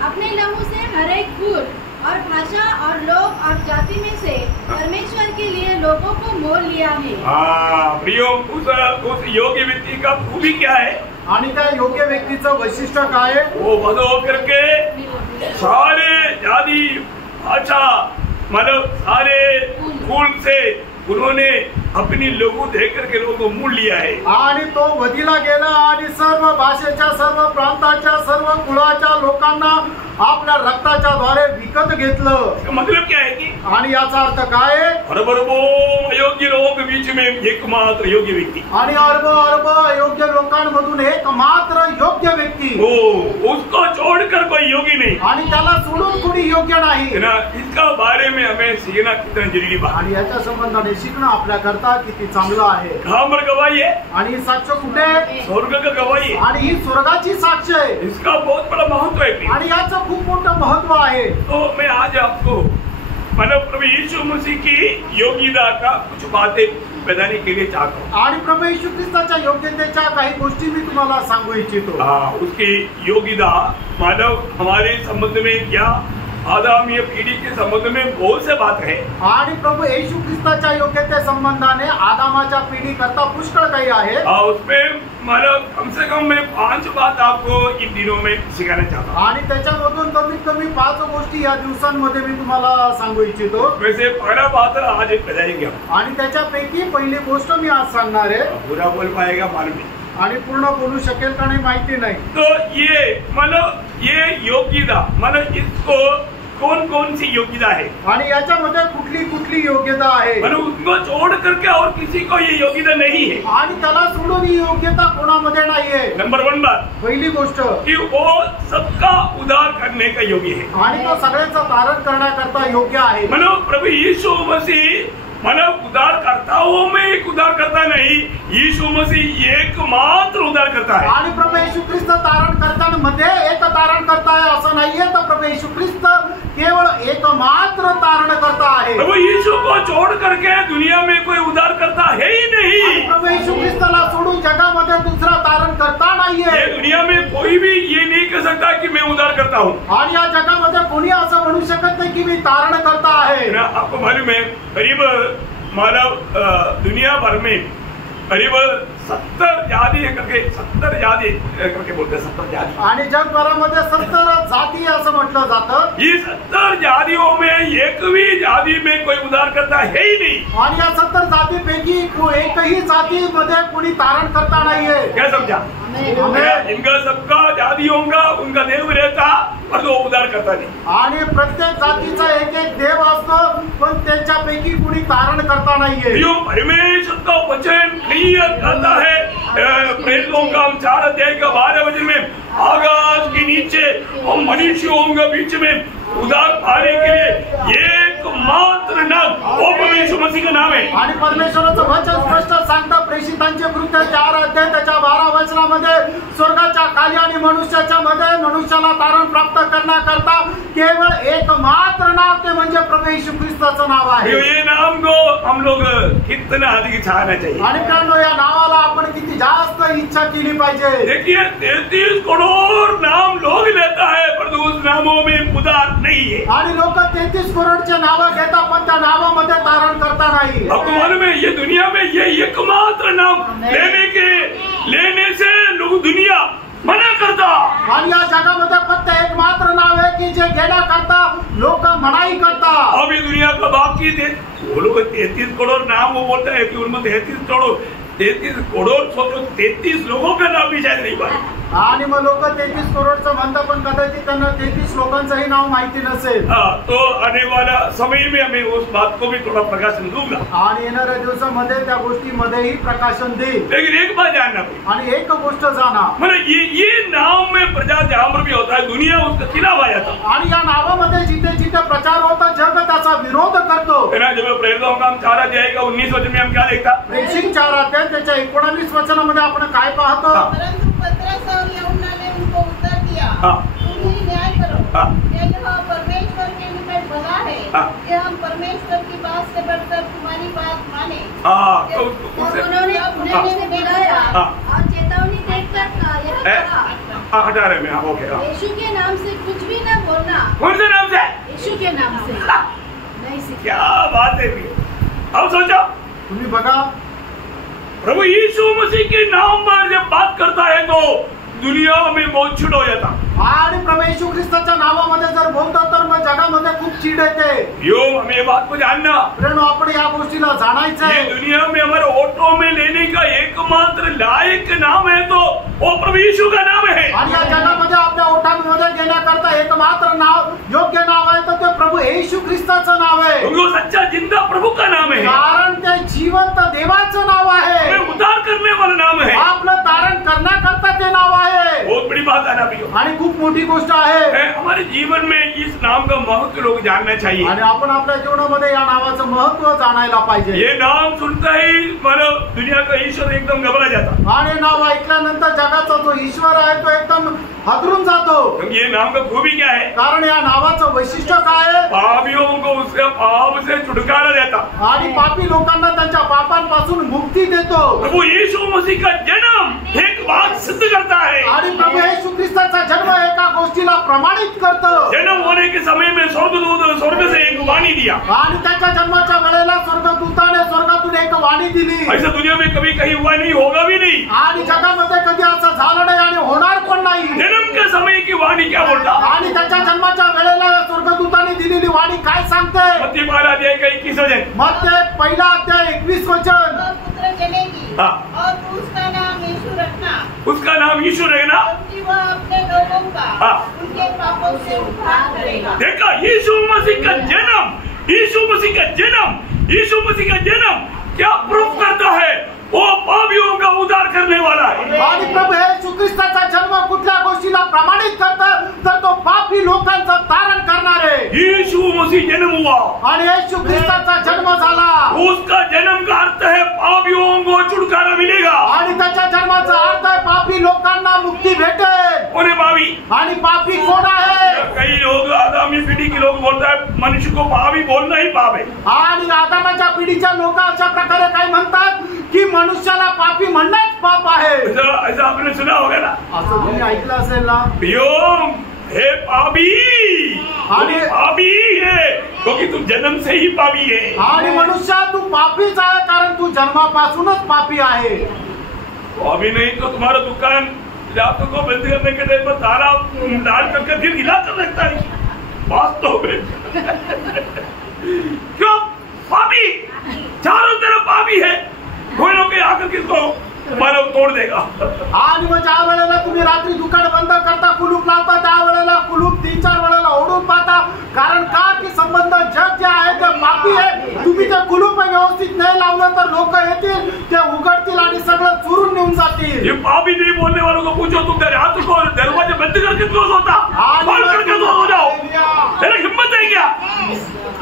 अपने लहू से हर एक कुल और भाषा और लोग और जाति में से परमेश्वर के लिए लोगों को मोल लिया है. हाँ प्रियो, उस योग्य व्यक्ति का खूबी क्या है? आणि त्या योग्य व्यक्तीचं वैशिष्ट्य काय आहे? वो वध होकर के सारे जाति भाषा मतलब सारे कुल से उन्होंने अपनी लघु दे करके लोगों को मोल लिया है। आणि तो वधीला गेला आणि सर्व भाषेच्या, सर्व प्रांताच्या, सर्व कुळाच्या लोकांना आपल्या रक्ताच्या द्वारे विकत घेतलं. इसका मतलब क्या है कि आणि याचा अर्थ काय आहे? अरबों अयोग्य लोगों के बीच में एकमात्र योग्य व्यक्ति, आणि अर्ब अर्ब अयोग्य लोकांमधून एकमात्र योग्य व्यक्ती, वो उसको छोड़कर कोई योगी नहीं. आणि त्याला सोडून कोणी योग्य नाही. है ना, इसका बारे में हमें सीखना कितना जरूरी बात. आणि याच्या संबंधाने शिकणं आपल्या करता किती चांगलं आहे. कहाँ पर गवाही है? आणि ही साक्ष कुठे आहे? स्वर्ग का गवाही है. आणि ही स्वर्गाची साक्ष आहे. इसका बहुत बड़ा महत्व है. आणि याचं खूप मोठं महत्व आहे. तो मैं आज आपको मतलब प्रभु यीशु मसीह की योग्यता का कुछ बातें बताने के लिए चाहता हूँ. आणि प्रभू येशू ख्रिस्ताच्या योग्यतेच्या काही गोष्टी मी तुम्हाला सांगू इच्छितो. उसकी योग्यता मानव हमारे संबंध में क्या आदामीय पीढ़ी के संबंध में बहुत से बात है. आणि प्रभू येशू ख्रिस्ताच्या योग्यते संबंधाने आदामाच्या पिढी करता पुष्कळ काही आहे. उसमें मतलब कम से कम मैं 5 बात आपको इन दिनों में सिखाना चाहता हूँ. आणि त्याच्यामधून कमीत कमी 5 गोष्टी या दिवसांमध्ये मी तुम्हाला सांगू इच्छितो. वैसे पहला बात आज बताएंगे हम. आणि त्याच्यापैकी पहिली गोष्ट मी आज सांगणार आहे. पूरा बोल पाएगा मालूम नहीं. आणि पूर्ण बोलू शकेल का नाही माहिती नाही. तो ये मतलब ये योग्यता मतलब इसको कौन कौन सी योग्यता है आणि याच्यामध्ये कुठली कुठली योग्यता आहे. मतलब उनको छोड़ करके और किसी को ये योग्यता नहीं है. आणि त्याला सोडून ही योग्यता कोणामध्ये नाहीये. नंबर 1 बात पहिली गोष्ट कि वो सबका उद्धार करने का योग्य है. आणि तो सगळ्यांचं तारण करण्याकरता योग्य आहे. मतलब प्रभु यीशु मसीह मतलब उद्धारकर्ताओं में एक उद्धारकर्ता नहीं, यीशु मसीह एकमात्र उद्धारकर्ता है. आणि प्रभू येशू ख्रिस्त तारणकर्त्यांमध्ये एक तारणकर्ता आहे असं नाहीये. तर प्रभू येशू ख्रिस्त केवळ एकमात्र तारणकर्ता आहे. प्रभु यीशु को छोड़ करके दुनिया में कोई उद्धारकर्ता है ही नहीं. आणि प्रभू येशू ख्रिस्ताला सोडून जगामध्ये दुसरा तारणकर्ता नाहीये. ये दुनिया में कोई भी ये नहीं कह सकता कि मैं उद्धारकर्ता हूँ. आणि या जगामध्ये कोणी असं म्हणू शकत नाही की मी तारणकर्ता आहे. आपको मालूम है करीब मानव दुनिया भर में करीब 70 जाति करके 70 जाति करके बोलते हैं. 70 जाति. आणि जगभरामध्ये 70 जाती असं म्हटलं जातं. ये 70 जातियों में एक भी जाति में कोई उद्धारकर्ता है ही नहीं. आणि या 70 जातीपैकी एकही जातीमध्ये कोणी तारणकर्ता नाहीये. क्या समझा? इनका सबका जातियों का उनका देव रहता पर वो उद्धारकर्ता नहीं. आणि प्रत्येक जातीचा एक एक देव असतो पण त्यांच्यापैकी कोणी तारणकर्ता नाहीये. जो परमेश्वर का वचन क्लियर करता है प्रेरितों का 4 अध्याय का 12 वचन में आकाश के नीचे और मनुष्यों के बीच में उद्धार पाने के लिए एकमात्र नाम वो परमेश्वर मसीह का नाम है. आणि परमेश्वराचं वचन स्पष्ट सांगतं प्रेषितांचे कृत्य 4 अध्याय त्याच्या 12 वचनामध्ये स्वर्गाच्या खाली आणि मनुष्याच्या मध्ये मनुष्याला तारण प्राप्त करण्याकरता केवळ एकमात्र नाव ते म्हणजे प्रभू येशू ख्रिस्ताचं नाव आहे. ये नाम को हम लोग कितना अधिक चाहना चाहिए. आणि मित्रांनो या नावाला आपण किती जास्त इच्छा केली पाहिजे. देखिए 33 करोड़ नाम लोग लेता है पर उस नामों में उद्धार नहीं है. आणि लोक 33 करोडचे नाव घेतात पण त्या नावामध्ये तारण करता नाही. आपको मालूम है ये दुनिया में ये एकमात्र नाम लेने से लोग दुनिया मना करता. आणि या जगामध्ये फक्त एकमात्र नाव आहे की जे घेण्याकरता लोक मनाई करतात. अब ये दुनिया का बाकी थे वो लोग 33 करोड़ नाम वो बोलते हैं कि उनमें 33 करोड़ सोचो 33 लोगों का नाम भी शायद नहीं पाए. आणि मग लोक 33 करोडचं म्हणतात पण कदाचित त्यांना 33 लोकांचंही नाव माहिती नसेल. तो आने वाला समय में हमें उस बात को भी थोड़ा प्रकाशन दूंगा. आणि येणाऱ्या दिवसामध्ये त्या गोष्टीमध्येही प्रकाशन देईल. लेकिन एक बात जानना आणि एक गोष्ट जाणा मतलब ये नाम में प्रचार जहाँ पर भी होता है दुनिया उसका खिलाफ आ जाता. आणि या नावामध्ये जिथे जिथे प्रचार होता जग त्याचा विरोध करतो. जब प्रेरितों का 4 अध्याय का 19 वचन में हम क्या देखता? प्रेषित 4 अध्याय त्याच्या 19 वचनामध्ये आपण काय पाहतो? परंतु पतरस और यूहन्ना ने उनको उत्तर दिया, तुम ही न्याय करो. यह परमेश्वर के निकट भला है कि हम परमेश्वर की बात से बढ़कर तुम्हारी बात माने. उन्होंने उन्हें बुलाया और चेतावनी देकर यह कहा, हटा रहे मैं. ओके. यीशु के नाम से कुछ भी न बोलना. कौन से नाम से? यीशु के नाम से नहीं सीखा. क्या बात है. अब सोचो तुम्ही बघा प्रभु यीशु मसीह के नाम पर जब बात करता है तो दुनिया में बहुत छुट हो जाता. आणि प्रभू येशू ख्रिस्ताच्या नावामध्ये जर बोलतो तर मग जगामध्ये खूप चीड येते। यो हमें ये बात को जानना, प्रेरणो आपण या गोष्टीला ये जाणायचंय। दुनिया में हमारे ऑटो में लेने का एकमात्र लायक नाम है तो वो प्रभु यीशु का नाम है। आणि या जगामध्ये आपल्या ओठांमध्ये घेण्याकरता एकमात्र नाव योग्य नाव आहे तर ते प्रभू येशू ख्रिस्ताचं नाव आहे। क्योंकि वो सच्चा जिंदा प्रभु का नाम है, कारण ते जिवंत देवाचं नाव आहे, हमें उद्धार करने वाला नाम है। आपलं तारण करण्याकरता ते नाव आहे। बहुत बड़ी बात है ना भैया, आणि खूप मोठी गोष्ट आहे। हमारे जीवन में इस नाम का महत्व लोग जानना चाहिए। आणि आपण आपल्या जीवनामध्ये या नावाचं महत्व जाणायला पाहिजे। ये नाम सुनता ही मानो दुनिया का ईश्वर एकदम घबरा जाता, आणि नाव ऐकल्यानंतर जगाचा जो ईश्वर आहे तो एकदम हादरून जातो। क्योंकि ये नाम का खूबी क्या है, कारण या नावाचं वैशिष्ट्य काय आहे? पापियों को उसके पाप से छुटकारा देता, आणि पापी लोकांना त्यांच्या पापांपासून मुक्ती देतो। प्रभु यीशु मसीह का जन्म एक बात सिद्ध करता है। आणि प्रभू येशू ख्रिस्ताचा जन्म एका गोष्टीला प्रमाणित करतो। जन्म होने के समय में स्वर्गदूत स्वर्ग से एक वाणी दिया, आणि त्याच्या जन्माच्या वेळेला स्वर्गदूताने स्वर्गातून एक वाणी दिली। ऐसा दुनिया में कभी कहीं हुआ नहीं, होगा भी नहीं। आणि जगामध्ये कधी असं झालं नाही आणि होणार पण नाही। जन्म के समय की वाणी क्या बोलता, आणि त्याच्या जन्माच्या वेळेला स्वर्गदूताने दिलेली वाणी काय सांगते? मत्ती 12 अध्याय का 21 वचन, मत्ती 1:21 वचन। वह पुत्र जनेगी हाँ। और तू उसका नाम यीशु रखना, उसका नाम यीशु रहेगा, क्योंकि वह अपने लोगों का हाँ। उनके पापों से उद्धार करेगा। देखा यीशु मसीह का जन्म, यीशु मसीह का जन्म, यीशु मसीह का जन्म क्या प्रूफ करता है? वो पापियों का उद्धार करने वाला है। आणि प्रभू येशू ख्रिस्ताचा जन्म कुठल्या गोष्टीला प्रमाणित करतात तर तो पापी लोकांचं तारण करणार आहे। यीशु मसीह जन्म हुआ, आणि येशू ख्रिस्ताचा जन्म झाला। उसका जन्म का अर्थ है पापियों को छुटकारा मिलेगा। आणि त्याच्या जन्माचा अर्थ आहे पापी लोकांना मुक्ती भेटेल। कोने पापी? आणि पापी कोण आहे? कई लोग आगामी पीढ़ी के लोग बोलता है मनुष्य को पापी बोलना ही पाप है। आणि आदामाच्या पिढीच्या लोक अशा प्रकारे काय म्हणतात की मनुष्याला पापी म्हणणंच पाप आहे। ऐसा आपने सुना होगा ना, असं तुम्ही ऐकलं असेल ना? हे पापी, आणि पापी है क्योंकि तू जन्म से ही पापी है। आणि मनुष्या तू पापीच आहे कारण तू जन्मापासूनच पापी आहे। अभी नहीं तो तुम्हारा दुकान रात को बंद करने के टाइम पर ताला डाल करके फिर हिला कर रखता है वास्तव में। क्यों पापी? चारों तरफ पापी है, कोई लोग आकर किसको मानव तोड़ देगा। आणि मग ज्या वेळेला तुम्ही रात्री दुकान बंद करता, कुलूप लावता, त्या वेळेला कुलूप 3-4 वेळेला ओढून पाहता। कारण का की संबंध जग जे आहे ते पापी आहे। तुम्ही ते कुलूप व्यवस्थित नाही लावलं तर लोक येतील, ते उघडतील आणि सगळं चुरून नेऊन जातील। ये पापी नहीं बोलने वालों को पूछो, तुम रात को दरवाजे बंद करके क्लोज होता, खोल करके क्लोज हो जाओ, तेरा हिम्मत है क्या?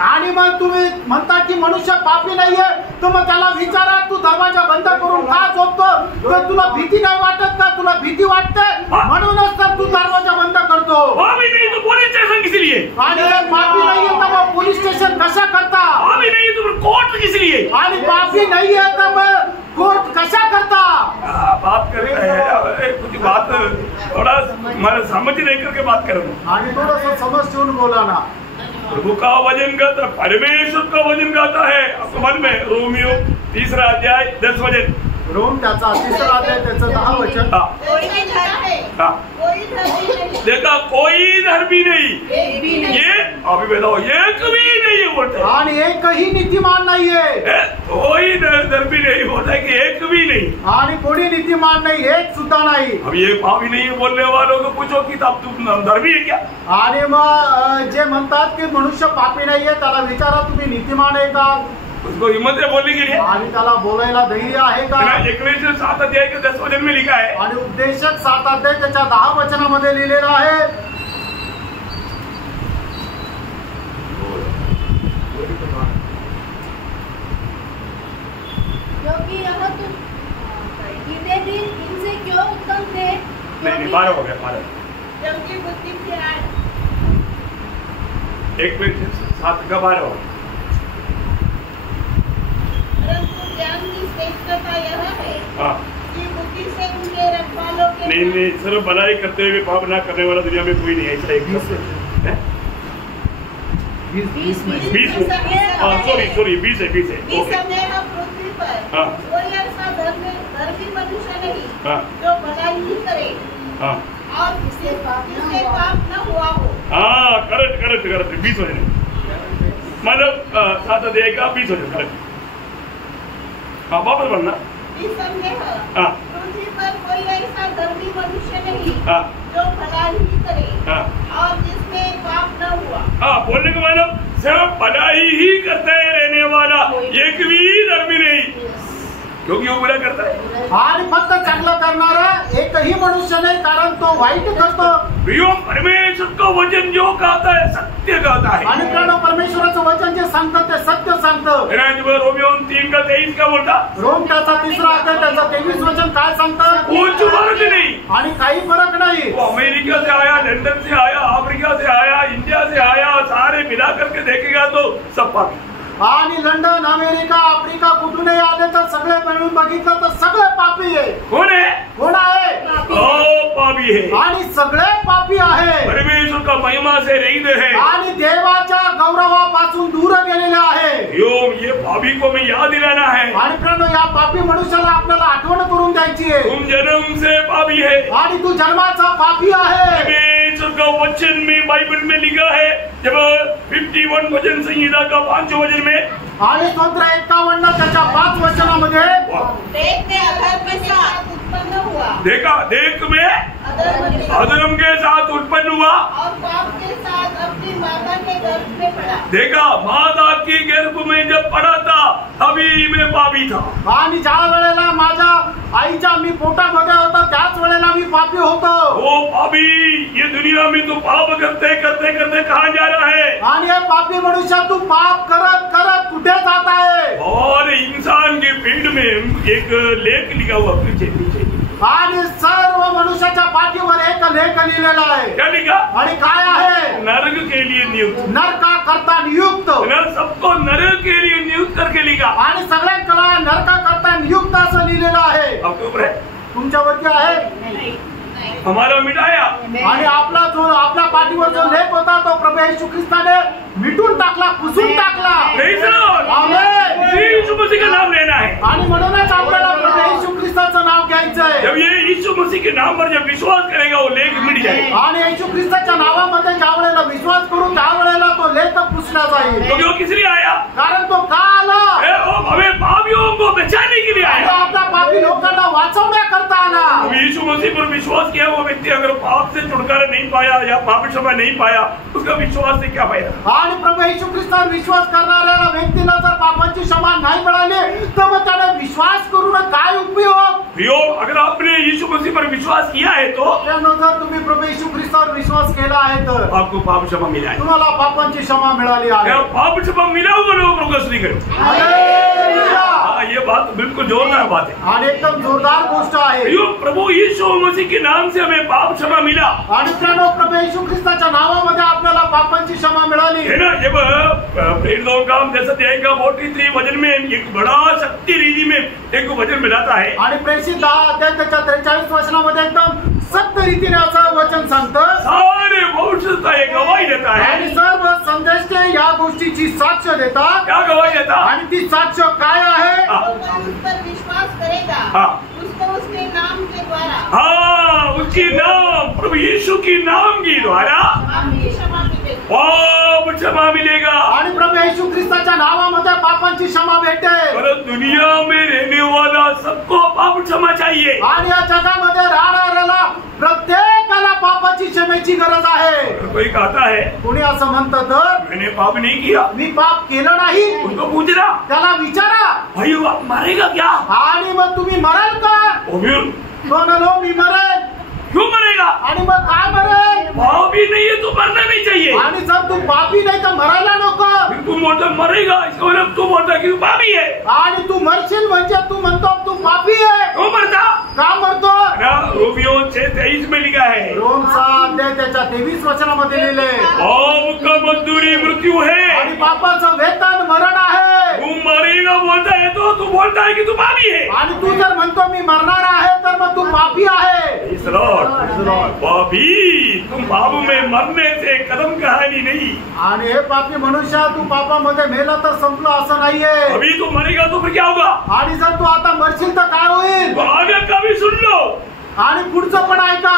आणि मग तुम्ही म्हणता की मनुष्य पापी नाहीये, तर मग त्याला विचारा तू दरवाजा बंद करून का झोपतो? तर तुला भीती नाही वाटत का? तुला भीती वाटते म्हणूनच तर तू दरवाजा बंद करतो। पापी नहीं तो पुलिस स्टेशन किस लिए? आणि जर पापी नाहीये तर मग पोलीस स्टेशन कशा करता? पापी नहीं तो कोर्ट किस लिए? आणि पापी नाहीये तर मग कोर्ट कशा करता? बात कर रहे हैं कुछ बात थोड़ा हमारा समझ नहीं करके बात कर रहा हूँ। आणि थोडंसं समज ठेवून बोला ना। प्रभु का वजन गाता, परमेश्वर का वजन गाता है आपके मन में। रोमियो 3 अध्याय 10 वचन, रोम त्याचा 3 अध्याय त्याचं 10 वचन। कोई नहीं धर्मी, हाँ। कोई धर्मी नहीं, देखा कोई धर्मी नहीं, एक भी नहीं। ये अभी बताओ एक भी नहीं बोलते, आणि एकही नीतिमान नाहीये। कोई धर्मी नहीं बोलता कि एक भी नहीं। आणि कोणी नीतिमान नाही, एक सुद्धा नाही। अब ये पापी नहीं बोलने वालों को पूछो कि तब तुम धर्मी है क्या? आणि मग जे म्हणतात की मनुष्य पापी नाहीये त्याला विचारा तुम्ही नीतिमान आहे का? उसको हिम्मत है बोलने के लिए? आणि त्याला बोलायला धैर्य आहे का? 7 अध्याय के 10 वचन में लिखा है। आणि उपदेशक 7 अध्याय त्याच्या 10 वचनामध्ये लिहिलेलं आहे। क्योंकि यह तुम गिने दिन इनसे क्यों उत्तम थे? नहीं 12 हो गया 12। क्योंकि बुद्धि से आए, एक मिनट 7 का 12 हो। परंतु ज्ञान की श्रेष्ठता यह है हाँ। कि बुद्धि से उनके रखवालों के नहीं सिर्फ भलाई करते हुए पाप ना करने वाला दुनिया में कोई नहीं है। ऐसा एक 20 में 20 सॉरी 20 है 20 है। ओके निसंदेह पृथ्वी पर हाँ। कोई ऐसा धर्मी मनुष्य नहीं हाँ। जो भलाई ही करे। हाँ। और किसी पाप न हुआ हो। हाँ करेक्ट करेक्ट करेक्ट 20 वचन मतलब 7 अध्याय का 20 वचन करेक्ट। हाँ वापस पढ़ना। निसंदेह हाँ पृथ्वी पर कोई ऐसा धर्मी मनुष्य नहीं हाँ जो भला ही करे हाँ और जिसमें पाप न हुआ। हाँ बोलने का मतलब सिर्फ भलाई ही करते रहने वाला एक भी धर्मी नहीं, क्योंकि वो बुरा करता है। आणि फक्त चांगलं करणारा एकही मनुष्य नाही, कारण तो वाईट करतो। परमेश्वर का वचन जो कहता है सत्य कहता है। आणि कारण परमेश्वराचं वचन जे सांगतं ते सत्य सांगतं। रोमियो 3 का 23 क्या बोलता? रोम त्याचा 3रा अध्याय त्याचा 23 वचन काय सांगतं? कुछ फर्क नहीं आणि काही फरक नाही। वो अमेरिका से आया, लंदन से आया, अफ्रीका से आया, इंडिया से आया, सारे मिला करके देखेगा तो सब पापी। आणि लंडन, अमेरिका, आफ्रिका कुठूनही आले तर सगळे मिळून बघितलं तर सगळे पापी आहे। कोण है? कोण आहे? पापी है आणि सगळे पापी आहे। परमेश्वर का महिमा से रहित है आणि देवाच्या गौरवापासून दूर गेलेले आहे। ये पापी को मैं याद दिलाना है। आणि प्रणव या पापी मनुष्याला आपल्याला आठवण करून द्यायची आहे। तुम जन्म से पापी है आणि तू जन्माचा पापी आहे। परमेश्वर का वचन में बाइबल में लिखा है जब 51 वचन संहिता का 5 वचन में आणि स्तोत्र 51 त्याच्या 5 वचनामध्ये देख में अधर्म के साथ उत्पन्न हुआ। देखा देख में अधर्म के साथ उत्पन्न हुआ और पाप के साथ अपनी माता के गर्भ में पड़ा। देखा माता की गर्भ में जब पड़ा था तभी मैं पापी था। आणि ज्या वेळेला माझ्या आईच्या मी पोटामध्ये होतो त्याच वेळेला मी पापी होतो। वो पापी ये दुनिया में तो पाप करते करते करते कहाँ जा रहा है? आणि हे पापी मनुष्य तू पाप करत करत कुठे जात आहे? और इंसान के पेट में एक लेख लिखा हुआ पीछे पीछे आणि सर्व मनुष्याच्या पाठीवर एक लेख लिहिलेला आहे। क्या लिखा? आणि काय आहे? नरक के लिए नियुक्त। नरका करता नियुक्त। सबको नरक के लिए नियुक्त करके लिखा आणि सगळ्यांना नरका करता नियुक्त असं लिहिलेलं आहे। आपके ऊपर है, तुमच्यावरती आहे? नहीं हमारा मिटाया। आणि आपला जो आपल्या पाठीवर जो लेख होता तो प्रभू येशू ख्रिस्ताने मिटून टाकला, पुसून टाकला। Praise the Lord. आमेन। यीशु मसीह का नाम लेना है। आणि म्हणूनच आपल्याला प्रभू येशू ख्रिस्ताचं नाव घ्यायचंय। जब ये यीशु मसीह के नाम पर जब विश्वास करेगा वो लेख मिट जाएगा। आणि येशू ख्रिस्ताच्या नावामध्ये ज्या वेळेला विश्वास करू त्या वेळेला तो लेख पुसला जाईल। क्योंकि वो किस लिए आया? कारण तो का आला? वो हमें पापियों को बचाने के लिए तो आया। आपल्या पापी लोकांना वाचवण्याकरता आला। अब यीशु मसीह पर विश्वास किया वो व्यक्ति अगर पाप से छुटकारा नहीं पाया या पाप क्षमा नहीं पाया उसका विश्वास से क्या फायदा? आणि प्रभू येशू ख्रिस्तावर विश्वास करणाऱ्या व्यक्तीला जर पापांची क्षमा नाही मिळाली तर मग त्याने विश्वास करून काय उपयोग? अगर आपने यीशु मसीह पर विश्वास किया है तो जर तुम्ही प्रभू येशू ख्रिस्तावर विश्वास केला आहे तर आपको पाप क्षमा मिला है। तुम्हाला पापांची क्षमा मिळाली आहे। पाप क्षमा मिला हुआ लोग प्रोग्रेस नहीं करें। हालेलुया। ये बात बिल्कुल जोरदार बात है आणि एकदम जोरदार गोष्ट आहे। प्रभु यीशु मसीह के नाम से हमें पाप क्षमा मिला। आणि प्रभू येशू ख्रिस्ताच्या नावामध्ये आपल्याला पापांची क्षमा मिळाली है ना। जब प्रेरितों का 10 अध्याय का 43 वचन में एक बड़ा शक्ति रीति में एक वचन मिलाता है। आणि प्रेषित 10 अध्याय त्याच्या 43 वचनामध्ये एकदम सत्य रीतीने असं वचन सांगतं। सारे भविष्य का एक गवाही देता है आणि सर्व संदेश या गोष्टीची साक्ष देतात। क्या गवाही देता? आणि ती साक्ष काय आहे? उस पर विश्वास करेगा हाँ। उसको उसके नाम के द्वारा हाँ उसकी नाम प्रभु यीशु की नाम के द्वारा आपकी क्षमा मिलेगी। पाप क्षमा मिलेगा। आणि प्रभू येशू ख्रिस्ताच्या नावामध्ये पापांची क्षमा भेटेल। पर दुनिया में रहने वाला सबको पाप क्षमा चाहिए। आणि या जगामध्ये राहणाऱ्याला प्रत्येकाला पापाची क्षमेची गरज आहे। कोई कहता है कोणी असं म्हणतं तर मैंने पाप नहीं किया, मी पाप केलं नाही, उनको पूछना त्याला विचारा भाई वो आप मरेगा क्या? आणि मग तुम्ही मराल का? वो फिर तो म्हणालो मी मरेल। क्यों मरेगा? आणि मग काय मरेल? पाप ही नहीं है तो मरना नहीं चाहिए। आणि जर तू पापी नाही तर मरायला नको। फिर तू बोलता मरेगा इसका मतलब तू बोलता कि तू पापी है। आणि तू मरशील म्हणजे तू म्हणतो तू पापी आहे। क्यों मरता? का मरतो? रोमियो 6:23 में लिखा है रोम 6 अध्याय त्याच्या 23 वचनामध्ये लिहिले पाप का मजदूरी मृत्यू है आणि पापाचं वेतन मरण आहे। तू मरेगा बोलता है तो तू बोलता है कि तू पापी है। आणि तू जर म्हणतो मी मरणार आहे तर मग तू पापी आहे। पापी तुम पाप में मरने से कदम कहानी नहीं। आणि हे पापी मनुष्य तू पापामध्ये मेला तर संपलं असं नाहीये। अभी तो मरेगा तो फिर क्या होगा? आणि जर तू आता मरशील तर काय होईल? तो आगे का भी सुन लो आणि पुढचं पण ऐका।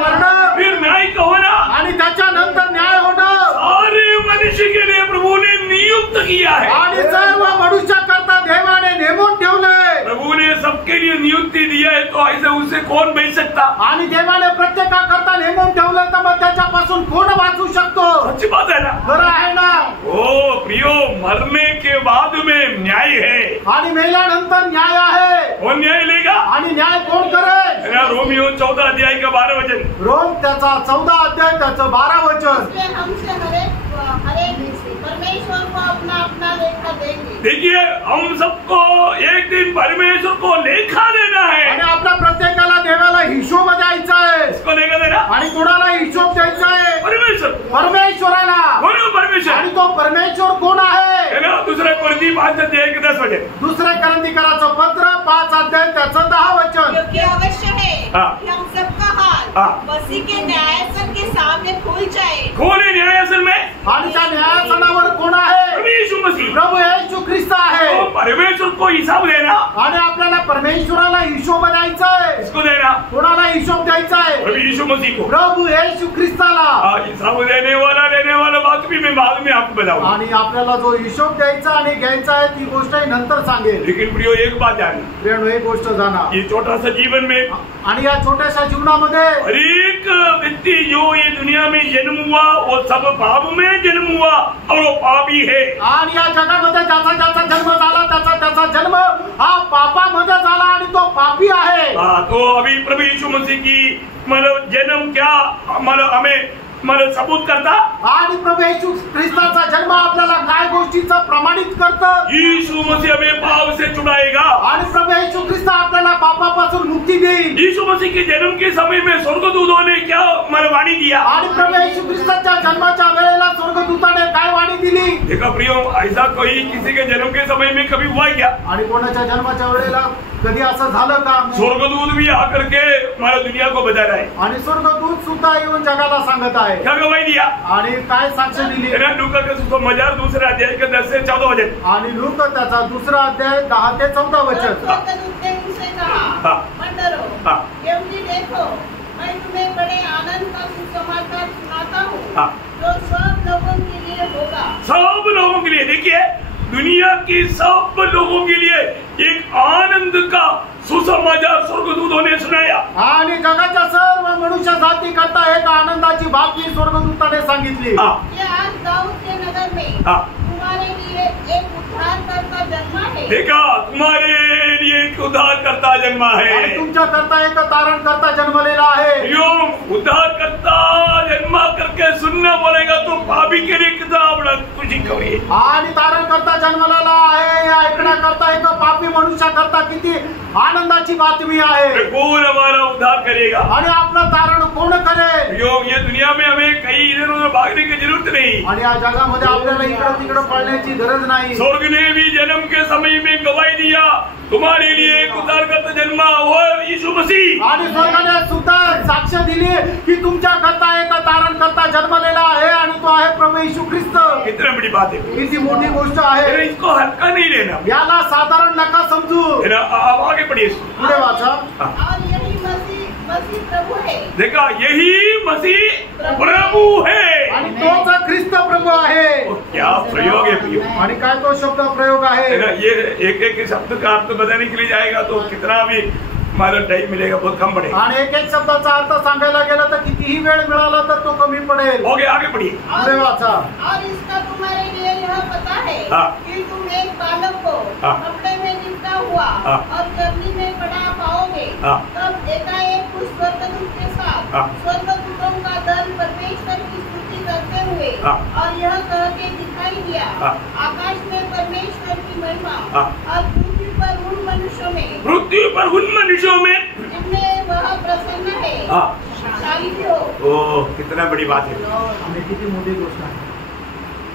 मरण, फिर न्याय का होना, आणि त्याच्यानंतर न्याय होणं, सारे मनुष्य के लिए प्रभु ने नियुक्त किया है। आणि सर्व मनुष्याकरता देवाने नेमून ठेवलंय। प्रभु ने सबके लिए नियुक्ति दिया है, तो ऐसे उससे कौन बच सकता? आणि देवाने प्रत्येकाकरता नेमून ठेवलं तर मग त्याच्यापासून कोण वाचू शकतो? सच्ची बात है ना? खरं आहे ना? ओ प्रियो, मरने के बाद में न्याय है। आणि मेल्यानंतर न्याय आहे। कौन न्याय लेगा? आणि न्याय कोण करेल? रोमियो 14 अध्याय का 12 वचन। रोम त्याचा 14 अध्याय त्याचं 12 वचन। इसलिए हमसे हरेक परमेश्वर को अपना अपना लेखा देंगे। देखिए, हम सबको एक दिन परमेश्वर को लेखा देना है। आणि आपल्या प्रत्येकाला देवाला हिशोब द्यायचा आहे। इसको लेखा देना? आणि कोणाला हिशोब द्यायचा आहे? परमेश्वर। परमेश्वराला। कौन है परमेश्वर? आणि तो परमेश्वर कोण आहे? है ना? दूसरा कोरिन्थी 5 अध्याय के 10 वचन। दुसरे करंथीकराचं पत्र 5 अध्याय त्याचं 10 वचन। क्योंकि अवश्य है कि हम सबका हाल मसीह के न्यायासन के सामने खुल जाए। कौन है न्यायासन में? आणि त्या न्यायासनावर कोण आहे? प्रभु यीशु मसीह। प्रभु येशू ख्रिस्त आहे। तो परमेश्वर को हिसाब देना। आणि आपल्याला परमेश्वराला हिशोब द्यायचा आहे। किसको देना? कोणाला हिशोब द्यायचा आहे? प्रभु यीशु मसीह को। प्रभु येशू ख्रिस्ताला। हिसाब देने वाला बात भी मैं बाद में आपको बताऊंगा। आणि आपल्याला जो हिशोब द्यायचा आणि घ्यायचा आहे ती गोष्टही नंतर सांगेल। लेकिन प्रियो, एक बात जानना, प्रियानो, एक गोष्ट जाणा, ये छोटा सा जीवन में आणि या छोट्याशा जीवनामध्ये हर एक व्यक्ति जो ये दुनिया में जन्म हुआ वो सब पाप में जन्म हुआ और वो पापी है। आणि या जगामध्ये ज्याचा ज्याचा जन्म झाला त्याचा जन्म हा पापामध्ये झाला आणि तो पापी आहे। तो अभी प्रभु यीशु मसीह की मतलब जन्म क्या मतलब हमें मतलब सबूत करता? आणि प्रभु येशू ख्रिस्ताचा जन्म आपल्याला काय गोष्टीचं प्रमाणित करतं? यीशु मसीह हमें पाप से छुड़ाएगा। आणि प्रभु येशू ख्रिस्त आपल्याला पापापासून मुक्ती देईल। यीशु मसीह के जन्म के समय में स्वर्गदूतों ने क्या मतलब वाणी दिया? आणि प्रभु येशू ख्रिस्ताच्या जन्माच्या वेळेला स्वर्गदूताने काय वाणी दिली? देखा प्रियो, ऐसा कोई किसी के जन्म के समय में कभी हुआ क्या? आणि कोणाच्या जन्माच्या वेळेला कधी असं झालं का? स्वर्गदूत भी आकर के हमारा दुनिया को बता रहा है। आणि स्वर्गदूत सुद्धा येऊन जगाला सांगत आहे। क्या गवाही दिया? आणि काय साक्ष दिली? लूका का सुसमाचार 2 अध्याय के 10 से 14 वचन। आणि लूका त्याचा 2 अध्याय 10 ते 14 वचन। स्वर्गदूत ने उनसे कहा, मत डरो, यहूदी देखो, मैं तुम्हें बड़े आनंद का सुसमाचार सुनाता हूँ, जो सब लोगों के लिए होगा। सब लोगों के लिए। देखिए, दुनिया की सब लोगों के लिए एक आनंद का सुसमाचार स्वर्गदूतों ने सुनाया। आणि जगाच्या सर्व मनुष्य जाती करता एक आनंदाची बातमी स्वर्गदूताने सांगितली। ये आज दाऊद के नगर में तुम्हारे लिए एक उद्धारकर्ता जन्मा है। देखा, तुम्हारे लिए एक उद्धारकर्ता जन्मा है। आणि तुमच्या करता एक तारणकर्ता जन्मलेला आहे। उद्धारकर्ता जन्मा करके सुनना बोलेगा तो पापी के लिए कितना बड़ा खुशी कभी। आणि तारणकर्ता जन्मलेला आहे ऐकण्याकरता एक पापी मनुष्याकरता किती आनंदाची बातमी आहे। कौन हमारा उद्धार करेगा? आणि आपलं तारण कोण करेल? ये दुनिया में हमें कहीं इधर उधर भागने की जरूरत नहीं। आणि या जगामध्ये आपल्याला इकडं तिकडं पळण्याची गरज नाही। स्वर्ग ने भी जन्म के समय में गवाही दिया, तुम्हारे लिए एक उद्धारकर्ता जन्मा, वो यीशु मसीह। आणि स्वर्गाने सुद्धा साक्ष दिली की तुमच्या करता एक तारणकर्ता जन्मलेला आहे आणि तो आहे प्रभू येशू ख्रिस्त। कितनी बड़ी बात है, किती मोठी गोष्ट आहे। इसको हल्का नहीं लेना, याला साधारण नका समजू। आप आगे पढ़िए, पुढे वाचा। और यही मसीह प्रभु है। देखा, यही मसीह प्रभु है आणि तोच ख्रिस्त प्रभु आहे। क्या प्रयोग है प्रियो। आणि काय तो शब्द प्रयोग आहे। ये एक एक शब्द का अर्थ बताने के लिए जाएगा तो कितना भी हमारा टाइम मिलेगा, बहुत कम पड़ेगा। आणि एक एक शब्दाचा अर्थ सांगायला गेला तर कितीही वेळ मिळाला तर तो कमी पडेल। ओके, आगे पढ़िए। पुढे वाचा। और इसका तुम्हारे लिए यह पता है कि तुम एक बालक को कपड़े में लिपटा हुआ और गर्मी में पड़ा पाओगे। तब एकाएक उस स्वर्गदूत के साथ स्वर्गदूतों का दल परमेश्वर की स्तुति करते हुए और यह कह के दिखाई दिया, आकाश में परमेश्वर की महिमा और पृथ्वी पर उन मनुष्यों में जिनमें वह प्रसन्न है शांति हो। ओह, कितना बड़ी बात है। आणि किती मोठी गोष्ट आहे।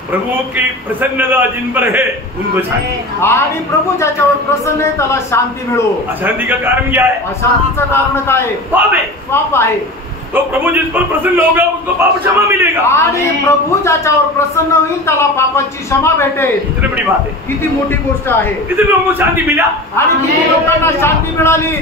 प्रभु की प्रसन्नता जिन पर है उनको शांति। आणि प्रभू ज्याच्यावर प्रसन्न आहे त्याला शांती मिळो। अशांति का कारण क्या है? अशांतीचं कारण काय? पाप है। पाप आहे। तो प्रभु जिस पर प्रसन्न होगा उसको पाप क्षमा मिलेगा। आणि प्रभु ज्याच्यावर प्रसन्न होईल त्याला पापाची क्षमा भेटेल। कितनी बड़ी बात है, किती मोठी गोष्ट आहे। कितने लोगों को शांति मिला आणि किती लोकांना शांती मिळाली।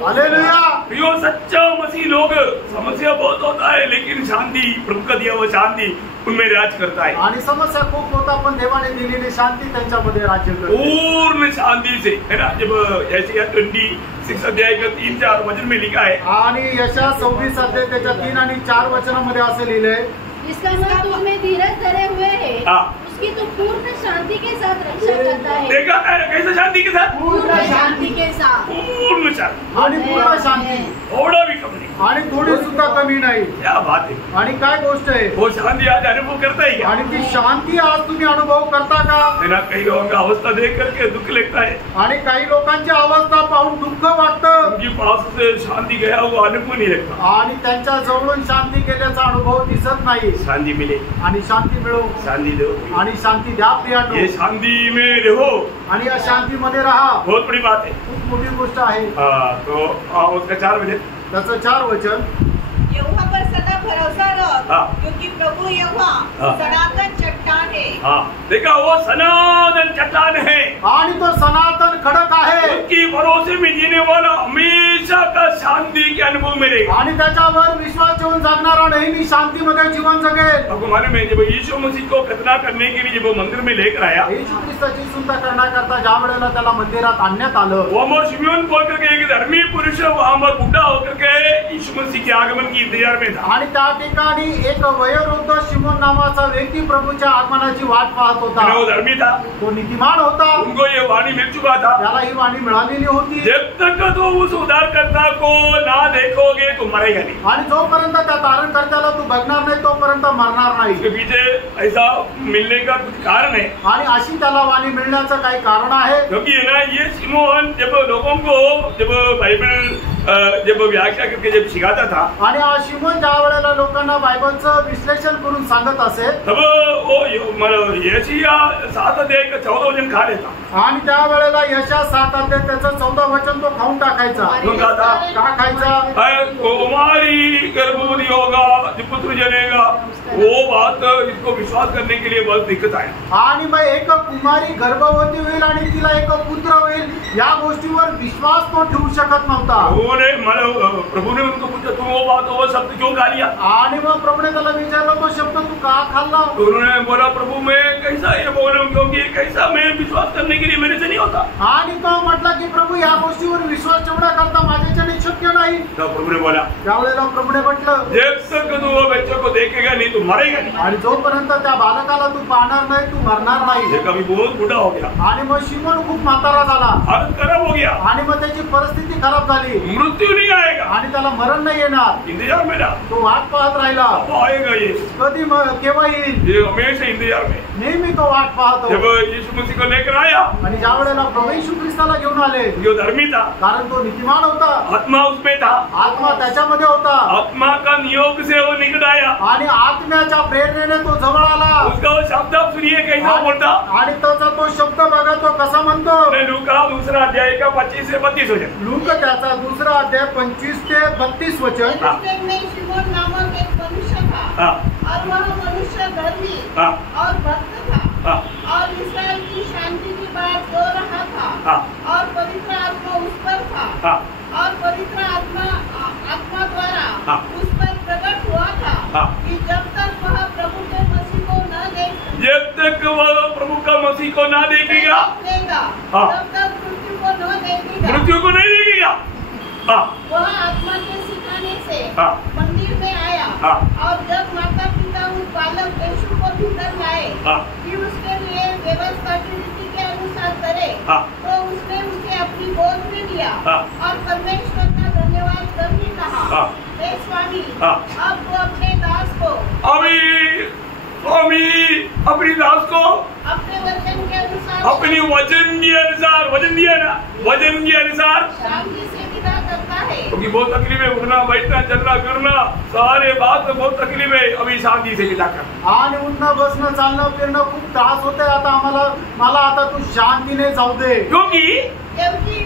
हालेलुया। प्रियो सच्चा मसीह लोग, समस्या बहुत होता है लेकिन शांति, प्रभु का दिया हुआ शांति उनमें राज करता है। आणि समस्या खूप होता पण देवाने दिलेली शांती त्यांच्यामध्ये राज्य करते। पूर्ण शांति से, है ना। जब ऐसे 26 अध्याय का 3-4 वचन में लिखा है, आणि यशा 26 अध्याय त्याच्या 3 आणि 4 वचनामध्ये असं लिहिलंय, इसका मन तुम में धीरज धरे हुए है, उसकी तो पूर्ण शांति के साथ रक्षा करता है। देखा कैसे शांति के साथ, पूर्ण शांति के साथ, पूर्ण शांति, आणि पूर्ण शांती, थोड़ा भी कम नहीं, आणि थोडी सुद्धा कमी नाही। क्या बात है। आणि काय गोष्ट आहे, वो शांति आज अनुभव करता है क्या? आणि ती शांती आज तुम्ही अनुभव करता का? है ना। कई लोगों का अवस्था देख करके दुख लगता है, आणि काही लोकांची अवस्था पाहून दुःख वाटतं, उनकी पास से शांति गया हुआ अनुभव नहीं लगता। आणि त्यांच्या जवळून शांती गेल्याचा अनुभव दिसत नाही। शांति मिले, आणि शांती मिळो, शांति दो, आणि शांती द्या प्रियानो, ये शांति में रहो, आणि या शांतीमध्ये राहा। बहुत बड़ी बात है। खूप मोठी गोष्ट आहे। तो उसका 4 वचन, त्याचं 4 वचन, यहोवा पर सदा भरोसा रख, हाँ। क्योंकि प्रभु यहोवा हाँ। सनातन चट्टान है। हाँ देखा, वो सनातन चट्टान है, आणि तो सनातन खडक आहे, उसकी भरोसे में जीने वाला हमेशा का शांति के अनुभव मिलेगा। आणि त्याच्यावर विश्वास ठेवून जगणारा नेहमी शांतीमध्ये जीवन जगेल। आपको मालूम है, जब यीशु मसीह को खतना करने के लिए जब वो मंदिर में लेकर आया, येशू ख्रिस्ताची सुद्धा करण्याकरता ज्या वेळेला त्याला मंदिरात आणण्यात आलं, वो अमर शिमोन बोल करके एक धर्मी पुरुष वहां पर बुढ़ा होकर के यीशु मसीह के आगमन की इंतजार में था। आणि त्या ठिकाणी एक वयोवृद्ध शिमोन नावाचा व्यक्ती प्रभूच्या आगमनाची वाट पाहत होता। वो धर्मी था, तो नीतिमान होता, उनको ये वाणी मिल चुका था, त्याला ही वाणी मिळालेली होती। जब तक तो उस उद्धारकर्ता को ना देखोगे तो मरेगा नहीं। आणि जोपर्यंत त्या तारणकर्त्याला तू बघणार नाही तोपर्यंत मरणार नाही। इसके पीछे ऐसा मिलने का कुछ कारण है, आणि अशी त्याला वाणी मिळण्याचं काही कारण आहे, क्योंकि है ना, ये शिमोन जब लोगों को जब बाइबल जब व्याख्या करके जब सिखाता था, आणि हा शिमोन ज्या वेळेला लोकांना बायबलचं विश्लेषण करून सांगत असे, तब वो यशाया 7 अध्याय का 14 वचन खा लेता। आणि त्या वेळेला यशा 7 अध्याय त्याचं 14 वचन तो खाऊन टाकायचा। तो कहता, का खायचा? कुमारी गर्भवती होगा, जो पुत्र जनेगा। वो बात इसको विश्वास करने के लिए बहुत दिक्कत आया। आणि मग एक कुमारी गर्भवती होईल आणि तिला एक पुत्र होईल, या गोष्टीवर विश्वास तो ठेवू शकत नव्हता। प्रभु ने उनको पूछा, तुम वो बात वो शब्द क्यों खा लिया? आणि मग प्रभूने त्याला विचारलं, तो शब्द तू का खाल्ला? तो उन्होंने बोला, प्रभु मैं कैसा ये बोलूं, क्योंकि कैसा मैं विश्वास करने के लिए मेरे से नहीं होता। आणि तो म्हटला की प्रभू या गोष्टीवर विश्वास ठेवण्याकरता माझ्याच्याने शक्य नाही। तो प्रभु ने बोला, त्यावेळेला प्रभूने म्हटलं, जब तक तू वो बच्चे को देखेगा नहीं तो मरेगा नहीं। आणि जोपर्यंत त्या बालकाला तू पाहणार नाही तू मरणार नाही। ये कभी बहुत बूढ़ा हो गया, आणि मग शिमोन खूप म्हातारा झाला, हालत खराब हो गया, आणि मग त्याची परिस्थिती खराब झाली, मृत्यू नहीं आएगा, आणि त्याला मरण नाही येणार। इंतजार में रहा, तो वाट पाहत राहिला, अब आएगा ये, कधी केव्हा येईल, ये हमेशा इंतजार में। नेहमी तो वाट पाहतो। जब यीशु मसीह को लेकर आया, आणि ज्या वेळेला प्रभू येशू ख्रिस्ताला घेऊन आले, जो धर्मी था, कारण तो नीतिमान होता, आत्मा उसमें था, आत्मा त्याच्यामध्ये होता, आत्मा का नियोग से वो निकट आया, आणि आत्म्याच्या प्रेरणेने तो जवळ आला। उसका वो शब्द आप सुनिए कैसा बोलता। आणि त्याचा तो शब्द बघा तो कसा म्हणतो। लूका 2 अध्याय का 25 से 32 वचन। लूका त्याचा 2 अध्याय 25 ते 32 वचन। यरूशलेम में शिमोन नामक एक मनुष्य था, और वह मनुष्य धर्मी और भक्त था, और इस्राएल की शांति की बात दो रहा था, और पवित्र आत्मा उस पर था, और पवित्र आत्मा द्वारा उस पर प्रकट हुआ था कि जब तक वह प्रभु के मसीह को न देखेगा, जब तक वह प्रभु का मसीह को ना देखेगा, तब तक मृत्यु को न देखेगा, मृत्यु को नहीं देखेगा। वह आत्मा के सिखाने से मंदिर में आया, और जब माता पिता उस बालक यीशु को भीतर लाए कि उसके लिए व्यवस्था की रीति के अनुसार करे, तो उसने उसे अपनी गोद में लिया और परमेश्वर का धन्यवाद करके कहा, हे स्वामी, अब तो अपने दास को अपनी दास को अपने वचन के अनुसार, अपनी वचन के अनुसार, वचन दिया ना, वचन के अनुसार शांति से विदा करता है। क्योंकि बहुत तकलीफ है, उठना बैठना चलना फिरना सारे बात में बहुत तकलीफ है, अभी शांति से विदा कर। आणि उठणं बसणं चालणं फिरणं खूप त्रास होते, आता मला आता तू शांतीने जाऊ दे, क्योंकि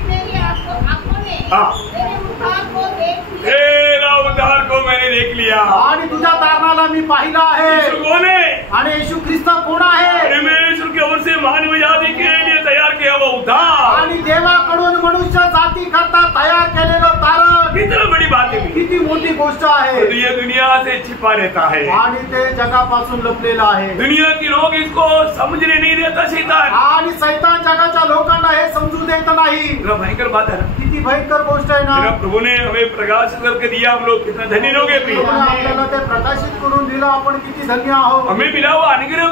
मेरी आंखों ने मैंने हाँ। तेरे उद्धार को देख लिया। तेरा उद्धार को मैंने देख लिया। आणि तुझ्या तारणाला मी पाहिलं आहे. यीशु कौन है? आणि येशू ख्रिस्त कोण आहे? परमेश्वर की ओर से मानव जाति के लिए तैयार किया हुआ उद्धार। आणि देवाकडून मनुष्य जाती करता तयार केलेलं तारण कितना बड़ी बात है। किती मोठी गोष्ट आहे. तो ये दुनिया से छिपा रहता है। आणि ते जगापासून लपलेलं आहे. दुनिया के लोग इसको समझने नहीं देता शैतान। आणि सैतान जगाच्या लोकांना हे समजू देत नाही. इतना भयंकर बात है ना। किती भयंकर गोष्ट आहे ना. मेरा प्रभु ने हमें प्रकाश करके दिया, हम लोग कितना धन्य लोग हैं प्रिय। आपल्याला ते प्रकाशित करून दिलं, आपण किती धन्य आहोत. हमें मिला हुआ अनुग्रह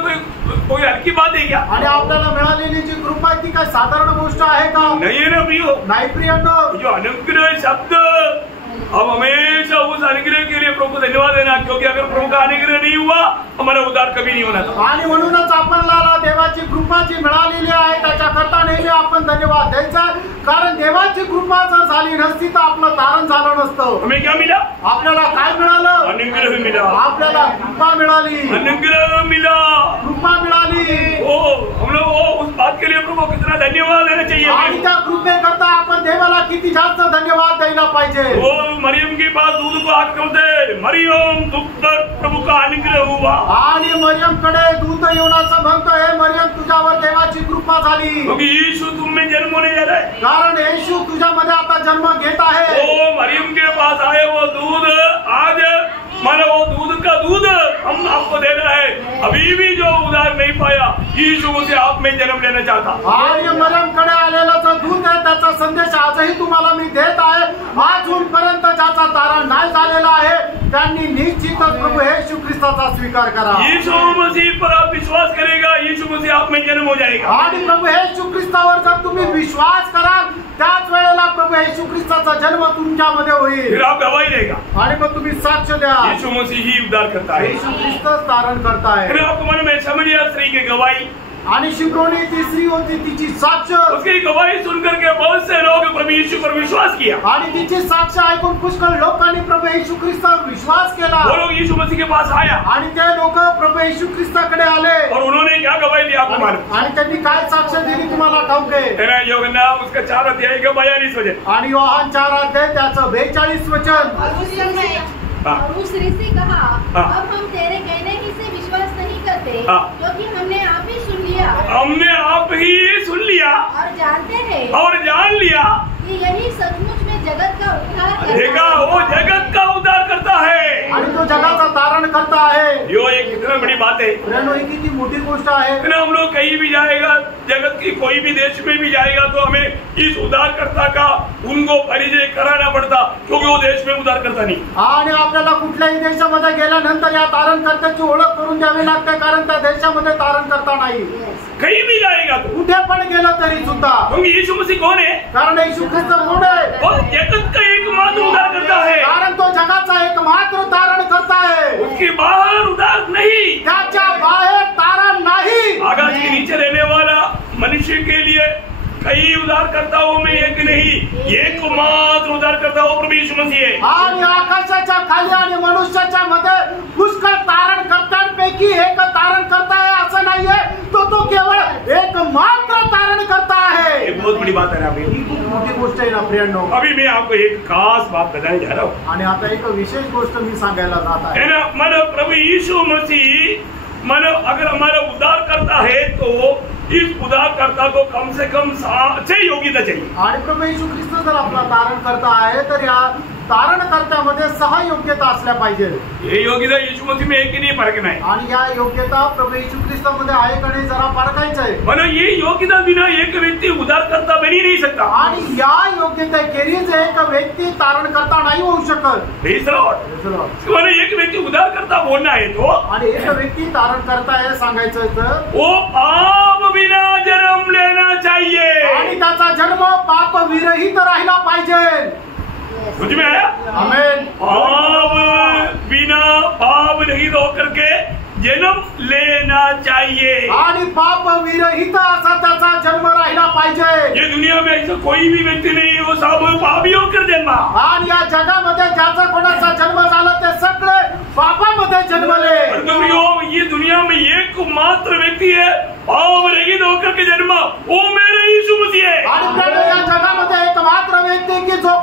कोई हल्की बात है क्या? आणि आपल्याला मिळालेली जी कृपा आहे ती काय साधारण गोष्ट आहे का? नहीं है ना प्रियो। नाही प्रियांनो. जो अनुग्रह शब्द, अब हमेशा उस अनुग्रह के लिए प्रभु को धन्यवाद देना, क्योंकि अगर प्रभु का अनुग्रह नहीं हुआ हमारा उद्धार कभी नहीं होना था। आणि म्हणूनच आपल्याला देवाची कृपा जी मिळालेली आहे त्याच्याकरता नेहमी आपण धन्यवाद द्यायचा. कारण देवाची कृपा जर झाली नसती तर आपलं तारण झालं नसतं. हमें क्या मिला? आपल्याला काय मिळालं? अनुग्रह मिला। आपल्याला कृपा मिळाली. अनुग्रह मिला, कृपा मिळाली. ओ हम लोग उस बात के लिए प्रभु को कितना धन्यवाद देना आणि चाहिए। त्या कृपेकरता आपण देवाला किती जास्त धन्यवाद द्यायला पाहिजे. वो मरियम के पास दूध को हाथ करते, मरियम तुम पर प्रभु का अनुग्रह हुआ। आणि मरियम कडे दूत येऊन असं म्हणतोय, मरियम तुझ्यावर देवाची कृपा झाली. क्योंकि यीशु तुम में जन्म होने जा रहा है। कारण येशू तुझ्यामध्ये आता जन्म घेत आहे. वो मरियम के पास आए वो दूध, आज मानो वो दूध का दूध हम आपको दे रहा है। अभी भी जो उद्धार नहीं पाया, यीशु मुझे आप में जन्म लेना चाहता। आणि मरियम कडे आलेला जो दूध आहे त्याचा संदेश आजही तुम्हाला मी देत आहे. अजूनपर्यंत ज्याचा तारण नाही झालेला आहे त्यांनी निश्चितच प्रभू येशू ख्रिस्ताचा स्वीकार करा. यीशु मसीह पर आप विश्वास करेगा, यीशु मसीह आप में जन्म हो जाएगा। आणि प्रभू येशू ख्रिस्तावर जर तुम्ही विश्वास कराल त्याच वेळेला प्रभू येशू ख्रिस्ताचा जन्म तुमच्यामध्ये होईल. फिर आप गवाही देगा, आणि मग तुम्ही साक्ष द्या. यीशु मसीह ही उद्धार करता है। येशू ख्रिस्तच तारण करताय. फिर आपको मन में समझिए स्त्री की गवाही, आणि शिब्रोनी ती स्त्री होती, तिची साक्ष. उसकी गवाही सुनकर के बहुत से लोग प्रभु यीशु पर विश्वास किया। आणि तिची साक्ष ऐकून पुष्कळ लोकांनी प्रभू येशू ख्रिस्तावर विश्वास केला. वो लोग यीशु मसीह के पास आया आणि ते लोक प्रभू येशू ख्रिस्ताकडे आले. और उन्होंने क्या गवाही दी आपको मालूम? आणि त्यांनी काय साक्ष दिली तुम्हाला ठाऊक आहे. तेरा यूहन्ना उसका 4 अध्याय का 42 वचन। आणि योहान 4 अध्याय त्याचं 42 वचन. और उस समय और उस ऋषि कहा, हाँ। अब हम तेरे कहने ही से विश्वास नहीं करते, हाँ। क्योंकि हमने आप ही सुन लिया हमने आप ही सुन लिया और जानते हैं और जान लिया कि यही सचमुच में जगत का उद्धार करता देखा है। वो जगत का उद्धार करता है। आणि तो जगाचा तारण करता आहे. यो एक कितना बड़ी बात है। प्रियांनो, ही किती मोठी गोष्ट आहे. फिर हम लोग कहीं भी जाएगा, जगत की कोई भी देश में भी जाएगा तो हमें इस उद्धारकर्ता का उनको परिचय कराना पड़ता, क्योंकि वो देश में उद्धारकर्ता नहीं। आणि आपल्याला कुठल्याही देशामध्ये गेल्यानंतर या तारणकर्त्याची ओळख करून द्यावी लागते, कारण त्या देशामध्ये तारणकर्ता नाही. कहीं भी जाएगा तो, कुठे पण गेलं तरी सुद्धा, क्योंकि यीशु मसीह कौन है? कारण येशू ख्रिस्त कोण आहे? वो जगत का एकमात्र उद्धारकर्ता है। कारण तो जगाचा एकमात्र तारण करता आहे. उसके बाहर उद्धार नहीं। त्याच्या बाहेर तारण नाही. आकाश के नीचे रहने वाला मनुष्य के लिए कई उद्धारकर्ताओं में एक नहीं, एकमात्र उद्धारकर्ता वो प्रभु यीशु मसीह है। आणि आकाशाच्या खाली आणि मनुष्याच्या मध्ये पुष्कळ तारणकर्त्यांपैकी एक तारण करता है असं नाहीये. तो केवळ एकमात्र तारण करता है. एक बहुत बड़ी बात है ना। ही खूप मोठी गोष्ट आहे ना प्रियांनो. अभी मैं आपको एक खास बात बताने जा रहा हूँ, आणि आता एक विशेष गोष्ट मी सांगायला जात आहे. है ना। मानो प्रभु यीशु मसीह मानो अगर हमारा उद्धार करता है तो इस उद्धारकर्ता को कम से कम 6 योग्यता चाहिए। आणि प्रभू येशू ख्रिस्त जर आपला तारण करता आहे तर या तारणकर्त्यामध्ये 6 योग्यता असल्या पाहिजे. ये योग्यता यीशु मसीह में एक ही नहीं, परखना है। आणि या योग्यता प्रभु येशू ख्रिस्तामध्ये आहे का नाही जरा पारखायचं आहे. मानो ये योग्यता बिना एक व्यक्ति उद्धारकर्ता बन ही नहीं सकता। आणि या योग्यतेखेरीज एक व्यक्ती तारणकर्ता नाही होऊ शकत. Praise the Lord। मानो एक व्यक्ति उद्धारकर्ता बोलना है तो, आणि एक व्यक्ती तारण करता आहे सांगायचं तर वो पाप बिना जन्म लेना चाहिए। आणि त्याचा जन्म पाप विरहित राहिला पाहिजे. समझ में आया? आमेन. पाप बिना पाप रहित होकर के जन्म लेना चाहिए। आणि पाप विरहित असा त्याचा जन्म राहिला पाहिजे. ये दुनिया में ऐसा कोई भी व्यक्ती नहीं है, वो सब पापी होकर जन्मा। आणि या जगामध्ये ज्याचा कोणाचा जन्म झाला ते सगळे पापामध्ये जन्मले. ये दुनिया में एकमात्र व्यक्ति है पाप रहित होकर के जन्मा, वो मेरे यीशु मसीह है। आणि या जगामध्ये एकमात्र व्यक्ती की जो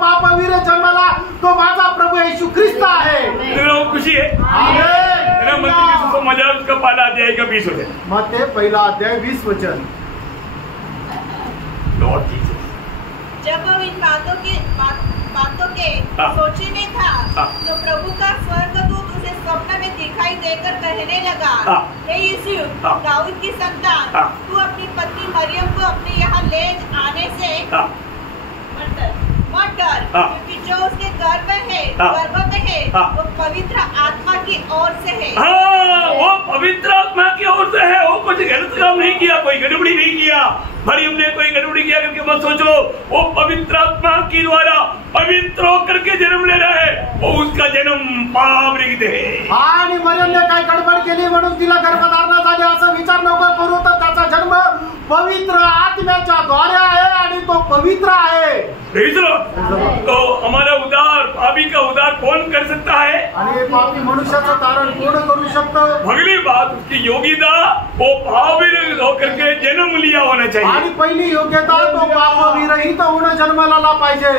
मत्ती की सुसमाचार उसका पहला अध्याय का 20 वचन। मत्ती पहिला अध्याय 20 वचन। लॉर्ड जीसस जब वो इन बातों के हाँ। सोचने में था हाँ। तो प्रभु का स्वर्गदूत उसे स्वप्न में दिखाई देकर कहने लगा, हाँ। हे यीशु, हाँ। दाऊद की संतान, हाँ। तू अपनी पत्नी मरियम को अपने यहाँ ले आने से हाँ। मत डर, हाँ। क्योंकि जो उसके गर्भ हाँ। में है हाँ। वो पवित्र आत्मा की ओर से है। हाँ, वो पवित्र आत्मा की ओर से है। वो कुछ गलत काम नहीं किया, कोई गड़बड़ी नहीं किया। मरियम ने कोई गड़बड़ी किया करके मत सोचो। वो पवित्र आत्मा की द्वारा पवित्र होकर के जन्म ले रहा है। वो उसका जन्म पाप रहित है। आणि मरियमने काय गडबड केली म्हणून तिला गर्भधारणा झाली असं विचार नको करू, तर त्याचा जन्म पवित्र आत्म्याच्या द्वारे आहे आणि तो पवित्र आहे। तो हमारा उद्धार, पापी का उद्धार कौन कर सकता है? आणि पापी मनुष्याचं तारण कोण करू शकतं? अगली बात, उसकी योग्यता वो पापी होकर के जन्म लिया होना चाहिए। आणि पहिली योग्यता तो पाप विरहित होऊन जन्माला पाहिजे।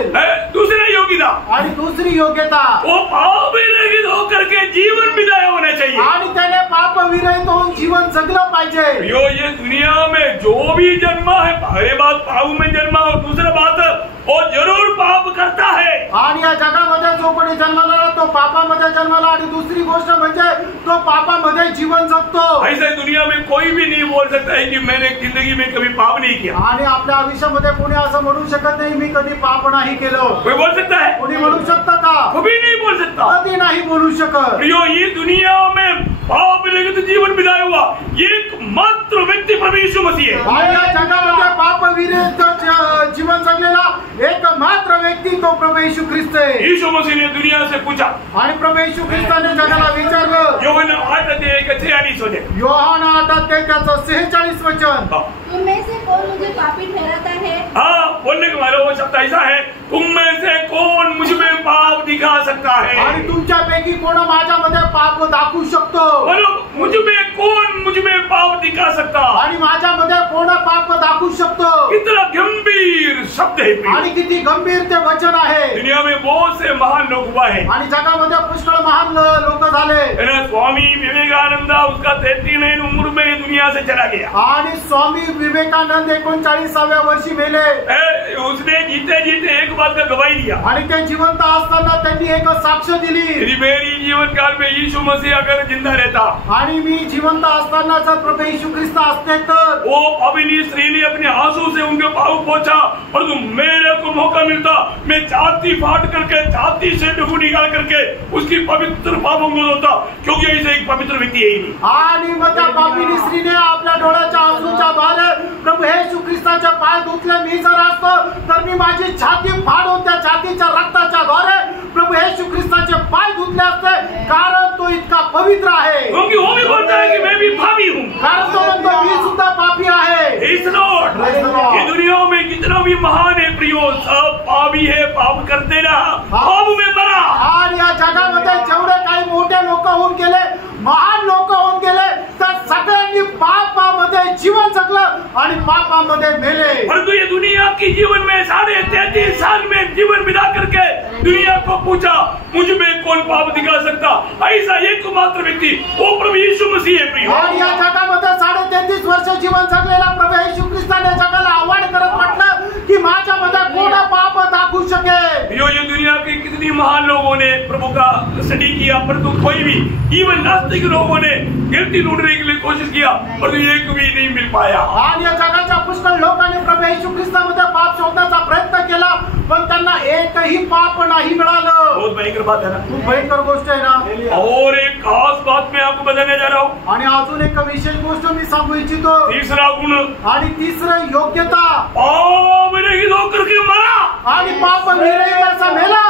दूसरी योग्यता आणि दुसरी योग्यता वो पाप विरहित होकर के जीवन बिताया होना चाहिए। आणि त्याने पाप विरहित होऊन जीवन जगलं पाहिजे। ये दुनिया में जो भी जन्मा है, पहली बात पाप में जन्मा और दूसरा बात वो जरूर पाप करता है। आणि या जगामध्ये जो कोणी जन्माला तो पापामध्ये जन्माला, आणि दुसरी गोष्ट म्हणजे तो पापामध्ये जीवन जगतो। ऐसे दुनिया में कोई भी नहीं बोल सकता है कि मैंने जिंदगी में कभी पाप नहीं किया। आणि आपल्या आयुष्यामध्ये कोणी असं म्हणू शकत नाही मी कधी पाप नाही केलं। कोई बोल सकता है? कोणी म्हणू शकतं का? कभी नहीं बोल सकता। कधी नाही बोलू शकत। ये दुनिया में पाप विरहित जीवन बिताया हुआ एकमात्र व्यक्ती प्रभु यीशु मसीह है। आणि या जगामध्ये पाप विरहित जीवन जगलेला एकमात्र व्यक्ती तो प्रभू येशू ख्रिस्त आहे। यीशु मसीह ने दुनिया से पूछा, आणि प्रभू येशू ख्रिस्ताने जगाला विचारलं, यूहन्ना 8:46 वचन। योहान 8:46 वचन, तुम में से कौन मुझे पापी ठहराता है? हाँ, बोलने का मतलब वो शब्द ऐसा है, तुम में से कौन मुझ में पाप दिखा सकता है? आणि तुमच्यापैकी कोण माझ्यामध्ये पाप दाखवू शकतो? बोलो, मुझ में पाप दिखा सकता? आणि माझ्यामध्ये कोण पाप दाखवू शकतो? कितना गंभीर शब्द है प्रिय। आणि किती गंभीर ते वचन आहे। दुनिया में बहुत से महान लोग हुआ है। आणि जगामध्ये पुष्कळ महान लोक झाले। स्वामी विवेकानंद उसका 33 उम्र में दुनिया से चला गया। आणि स्वामी विवेकानंद 39व्या वर्षी मेले। उसने जीते जीते एक बात का गवाही दिया। आणि ते जिवंत असताना त्यांनी एक साक्ष दिली, यदि मेरी जीवन काल में यीशु मसीह अगर जिंदा रहता, आणि मी जिवंत असताना जर प्रभू येशू ख्रिस्त असते तर वो पापिनी स्त्री ने अपने आंसू से उनके पाँव पोंछा, और तुम मेरे को मौका मिलता, मैं छाती फाड़ करके, छाती से डुबू निकाल करके उसकी पवित्र पापों को धोता, क्योंकि ऐसे एक पवित्र व्यक्ति है ही नहीं। आणि मग त्या पापिनी स्त्रीने आपल्या डोळ्याच्या आंसूच्या द्वारे प्रभू येशू ख्रिस्ताचे पाय धुतले। मी जर असतो तर मी माझी छाती फाडून त्या छातीच्या रक्ताच्या द्वारे प्रभू येशू ख्रिस्ताचे पाय धुतले असते, कारण तो इतका पवित्र आहे। क्योंकि वो भी बोलता है कि मैं भी पापी हूँ, कारण तो म्हणतो मी सुद्धा पापी आहे। Praise the Lord। Praise the Lord। ये दुनिया में कितना भी महान है प्रियो, सब पापी है, पाप करते रहा, पाप में मरा। आणि या जगामध्ये जेवढे काही मोठे लोक होऊन गेले, महान लोक होऊन गेले, तर सगळ्यांनी पापामध्ये जीवन जगलं आणि पापामध्ये मेले। परंतु ये दुनिया की जीवन में 33.5 साल में जीवन बिता करके दुनिया को पूछा, मुझ में कौन पाप दिखा सकता? ऐसा एकमात्र व्यक्ति वो प्रभु यीशु मसीह है प्रियो। आणि या जगामध्ये 33.5 वर्ष जीवन जगलेला प्रभू येशू ख्रिस्ताने जगाला आव्हान करत म्हटलं की माझ्यामध्ये कोण पाप दाखवू शकेल? ये दुनिया के कितनी महान लोगों ने प्रभु का स्टडी किया, परंतु कोई भी, इवन नास्तिक लोगों ने गिल्टी ढूंढने के लिए कोशिश किया, परंतु एक भी नहीं मिल पाया। आणि या जगाच्या पुष्कळ लोकांनी प्रभू येशू ख्रिस्तामध्ये पाप शोधण्याचा प्रयत्न केला, पण त्यांना एकही पाप नाही मिळालं। बहुत भयंकर बात है ना। खूप भयंकर गोष्ट आहे ना। और एक खास बात मैं आपको बताने जा रहा हूँ। आणि अजून एक विशेष गोष्ट मी सांगू इच्छितो। तीसरा गुण, आणि तिसरं योग्यता, पाप विरहित होकर के मरा। आणि पाप विरहित असा मेला।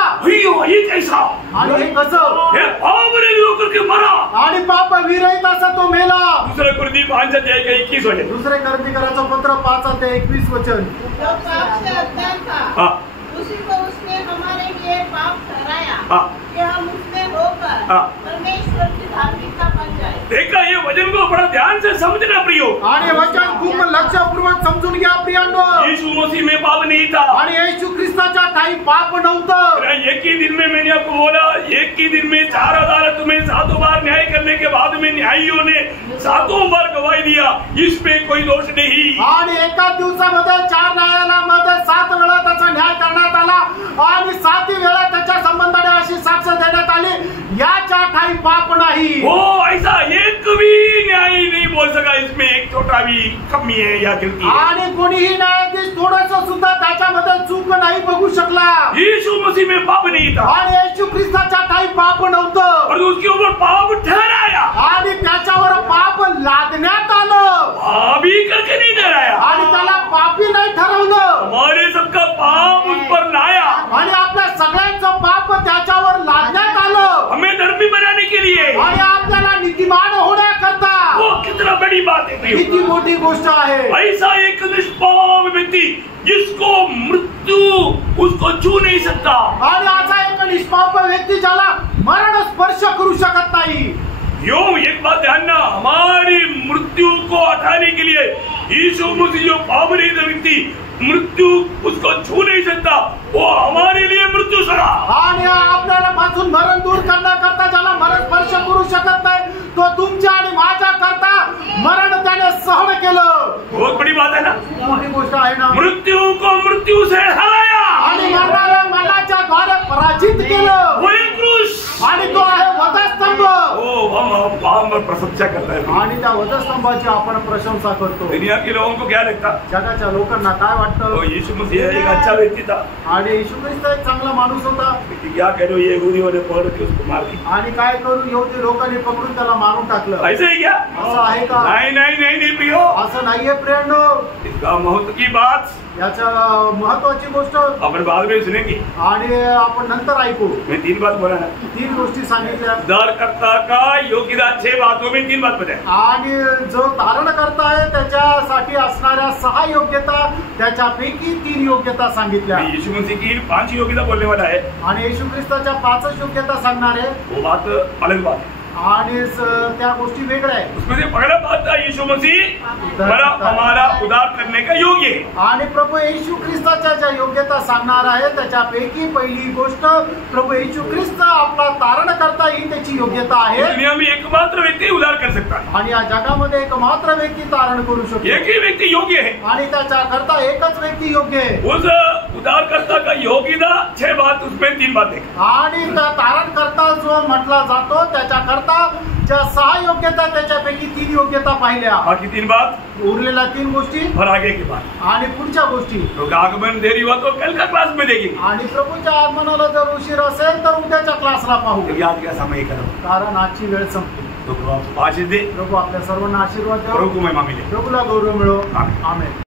ये कैसा? आणि हे कसं? हे पाप विरहित होकर के मरा, आणि पाप विरहित असा तो मेला। दूसरे कुर्दी 5:21 वचन। दुसरे कर्मचाऱ्याचं पत्र 5:21 वचन। जो पाप से अज्ञान था, हाँ। उसी को उसने हमारे लिए पाप ठहराया, हाँ। कि हम उसमें होकर हाँ। परमेश्वर की धार्मिकता बन जाए। देखा, ये वचन को बड़ा ध्यान से समझना प्रियो। आणि वचन खूप आपण लक्षपूर्वक समजून घ्या प्रियांनो. यीशु मसीह में पाप नहीं था आणि येशू ख्रिस्ताच्या काही पाप नव्हतं. एक ही दिन में मैंने आपको बोला, एक ही दिन में 4 अदालतों में 7 बार न्याय करने के बाद में न्यायियों ने 7 बार गवाही दिया, इसमें कोई दोष नहीं. आणि एका दिवसामध्ये 4 न्यायालयामध्ये 7 वेळा त्याचा न्याय करण्यात आला आणि 7 वेळा त्याच्या संबंधाने अशी साक्ष देण्यात आली, याच्या काही पाप नाही. वो ऐसा एक भी न्यायी नहीं बोल सका इसमें एक छोटा भी कमी है या गलती है. आणि कोणीही न्यायाधीश थोडंसं सुद्धा त्याच्यामध्ये चूक नाही बघू शकला. यीशु मसीह में पाप नहीं था आणि येशू ख्रिस्ताच्या काही पाप नव्हतं और उसके ऊपर पाप ठहराया, आणि त्याच्यावर पाप लादण्यात आलं पापी करके नहीं ठहराया. आणि त्याला पापी नाही ठरवलं हमारे सबका पाप उस पर लाया, आणि आपल्या सगळ्यांचं पाप त्याच्यावर लादण्यात आलं हमें धर्मी बनाने के लिए. आणि आपल्याला नीतिमान होण्याकरता. वो कितना बड़ी बात है प्रियो. किती मोठी गोष्ट आहे. ऐसा एक निष्पाप व्यक्ति जिसको मृत्यु उसको छू नहीं सकता. आणि असा एक निष्पाप व्यक्ती ज्याला मरण स्पर्श करू शकत नाही. यो एक बात ध्यान ना, हमारी मृत्यु को हटाने के लिए यीशु मसीह जो पाप रहित व्यक्ति मृत्यु उसको छू नहीं सकता, वो हमारे लिए मृत्यू सरा. आणि आपल्याला पासून मरण दूर करण्याकरता ज्याला मरण स्पर्श करू शकत नाही, तो तुमच्या आणि माझ्या करता मरण त्याने सहन केलं. बहुत बड़ी बात है ना. मोठी गोष्ट आहे ना. मृत्यु को मृत्यू से हराया आणि मरणाला मरणाच्या द्वारे पराजित केलं. वो एक क्रूस. आणि तो आहे वधस्तंभ. हम प्रशंसा करता है. आणि त्या वधस्तंभाची आपण प्रशंसा करतो. दुनिया के लोगों को क्या लगता, जगाच्या लोकांना काय वाटतं? तो यीशु मसीह एक अच्छा व्यक्ति था. आणि येशू ख्रिस्त एक चांगला माणूस होता. लेकिन क्या करो, ये यहूदियों ने पकड़ के उसको मार दी. आणि काय करू, यहूदी लोकांनी पकडून त्याला मारून टाकलं. ऐसे ही क्या? असं आहे का? नहीं नहीं नहीं नहीं प्रियो, असं नाहीये प्रियांनो. इसका महत्व की बात याच्या महत्वाची गोष्ट अपन बाद में सुनेंगे. आणि आपण नंतर ऐकू. मैं 3 बात बोला है. 3 गोष्टी सांगितल्या. उद्धारकर्ता का योग्यता 6 बातों में 3 बात बताया. आणि जो धारण करता आहे त्याच्यासाठी असणाऱ्या 6 योग्यता, त्याच्यापैकी 3 योग्यता सांगितल्या. मैं यीशु मसीह की 5 योग्यता बोलने वाला है. आणि येशू ख्रिस्ताच्या 5च योग्यता सांगणार आहे. वो बात अलग बात है. आणि त्या गोष्टी वेगळ्या आहेत. उसमें से पहला बात था यीशु मसीह हमारा उद्धार करने का योग्य है. आणि प्रभू येशू ख्रिस्ताच्या ज्या योग्यता सांगणार आहे त्याच्यापैकी पहिली गोष्ट, प्रभू येशू ख्रिस्त आपला तारण करता ही त्याची योग्यता आहे. दुनिया में एकमात्र व्यक्ति उद्धार कर सकता है. आणि या जगामध्ये एकमात्र व्यक्ती तारण करू शकतो. एक ही व्यक्ति योग्य है. आणि त्याच्या करता एकच व्यक्ती योग्य आहे. उस उद्धारकर्ता का योग्यता 6 बात, उसमें 3 बातें. आणि त्या तारण करता जो म्हटला जातो त्याच्या करता ज्या 6 योग्यता त्याच्यापैकी 3 योग्यता पाहिल्या. बाकी 3 बात उरलेल्या 3 गोष्टी और आगे की बात. आणि पुढच्या गोष्टी. तो आगमन देरी हुआ तो कल का क्लास में देखेंगे. आणि प्रभूच्या आगमनाला जर उशीर असेल तर उद्याच्या क्लासला पाहू. आज का समय करो, कारण आजची वेळ संपली. तो प्रभु आपको आशीष दे. प्रभू आपल्या सर्वांना आशीर्वाद द्या. प्रभु को महिमा मिले. प्रभूला गौरव मिळो. आमेन. आमेन.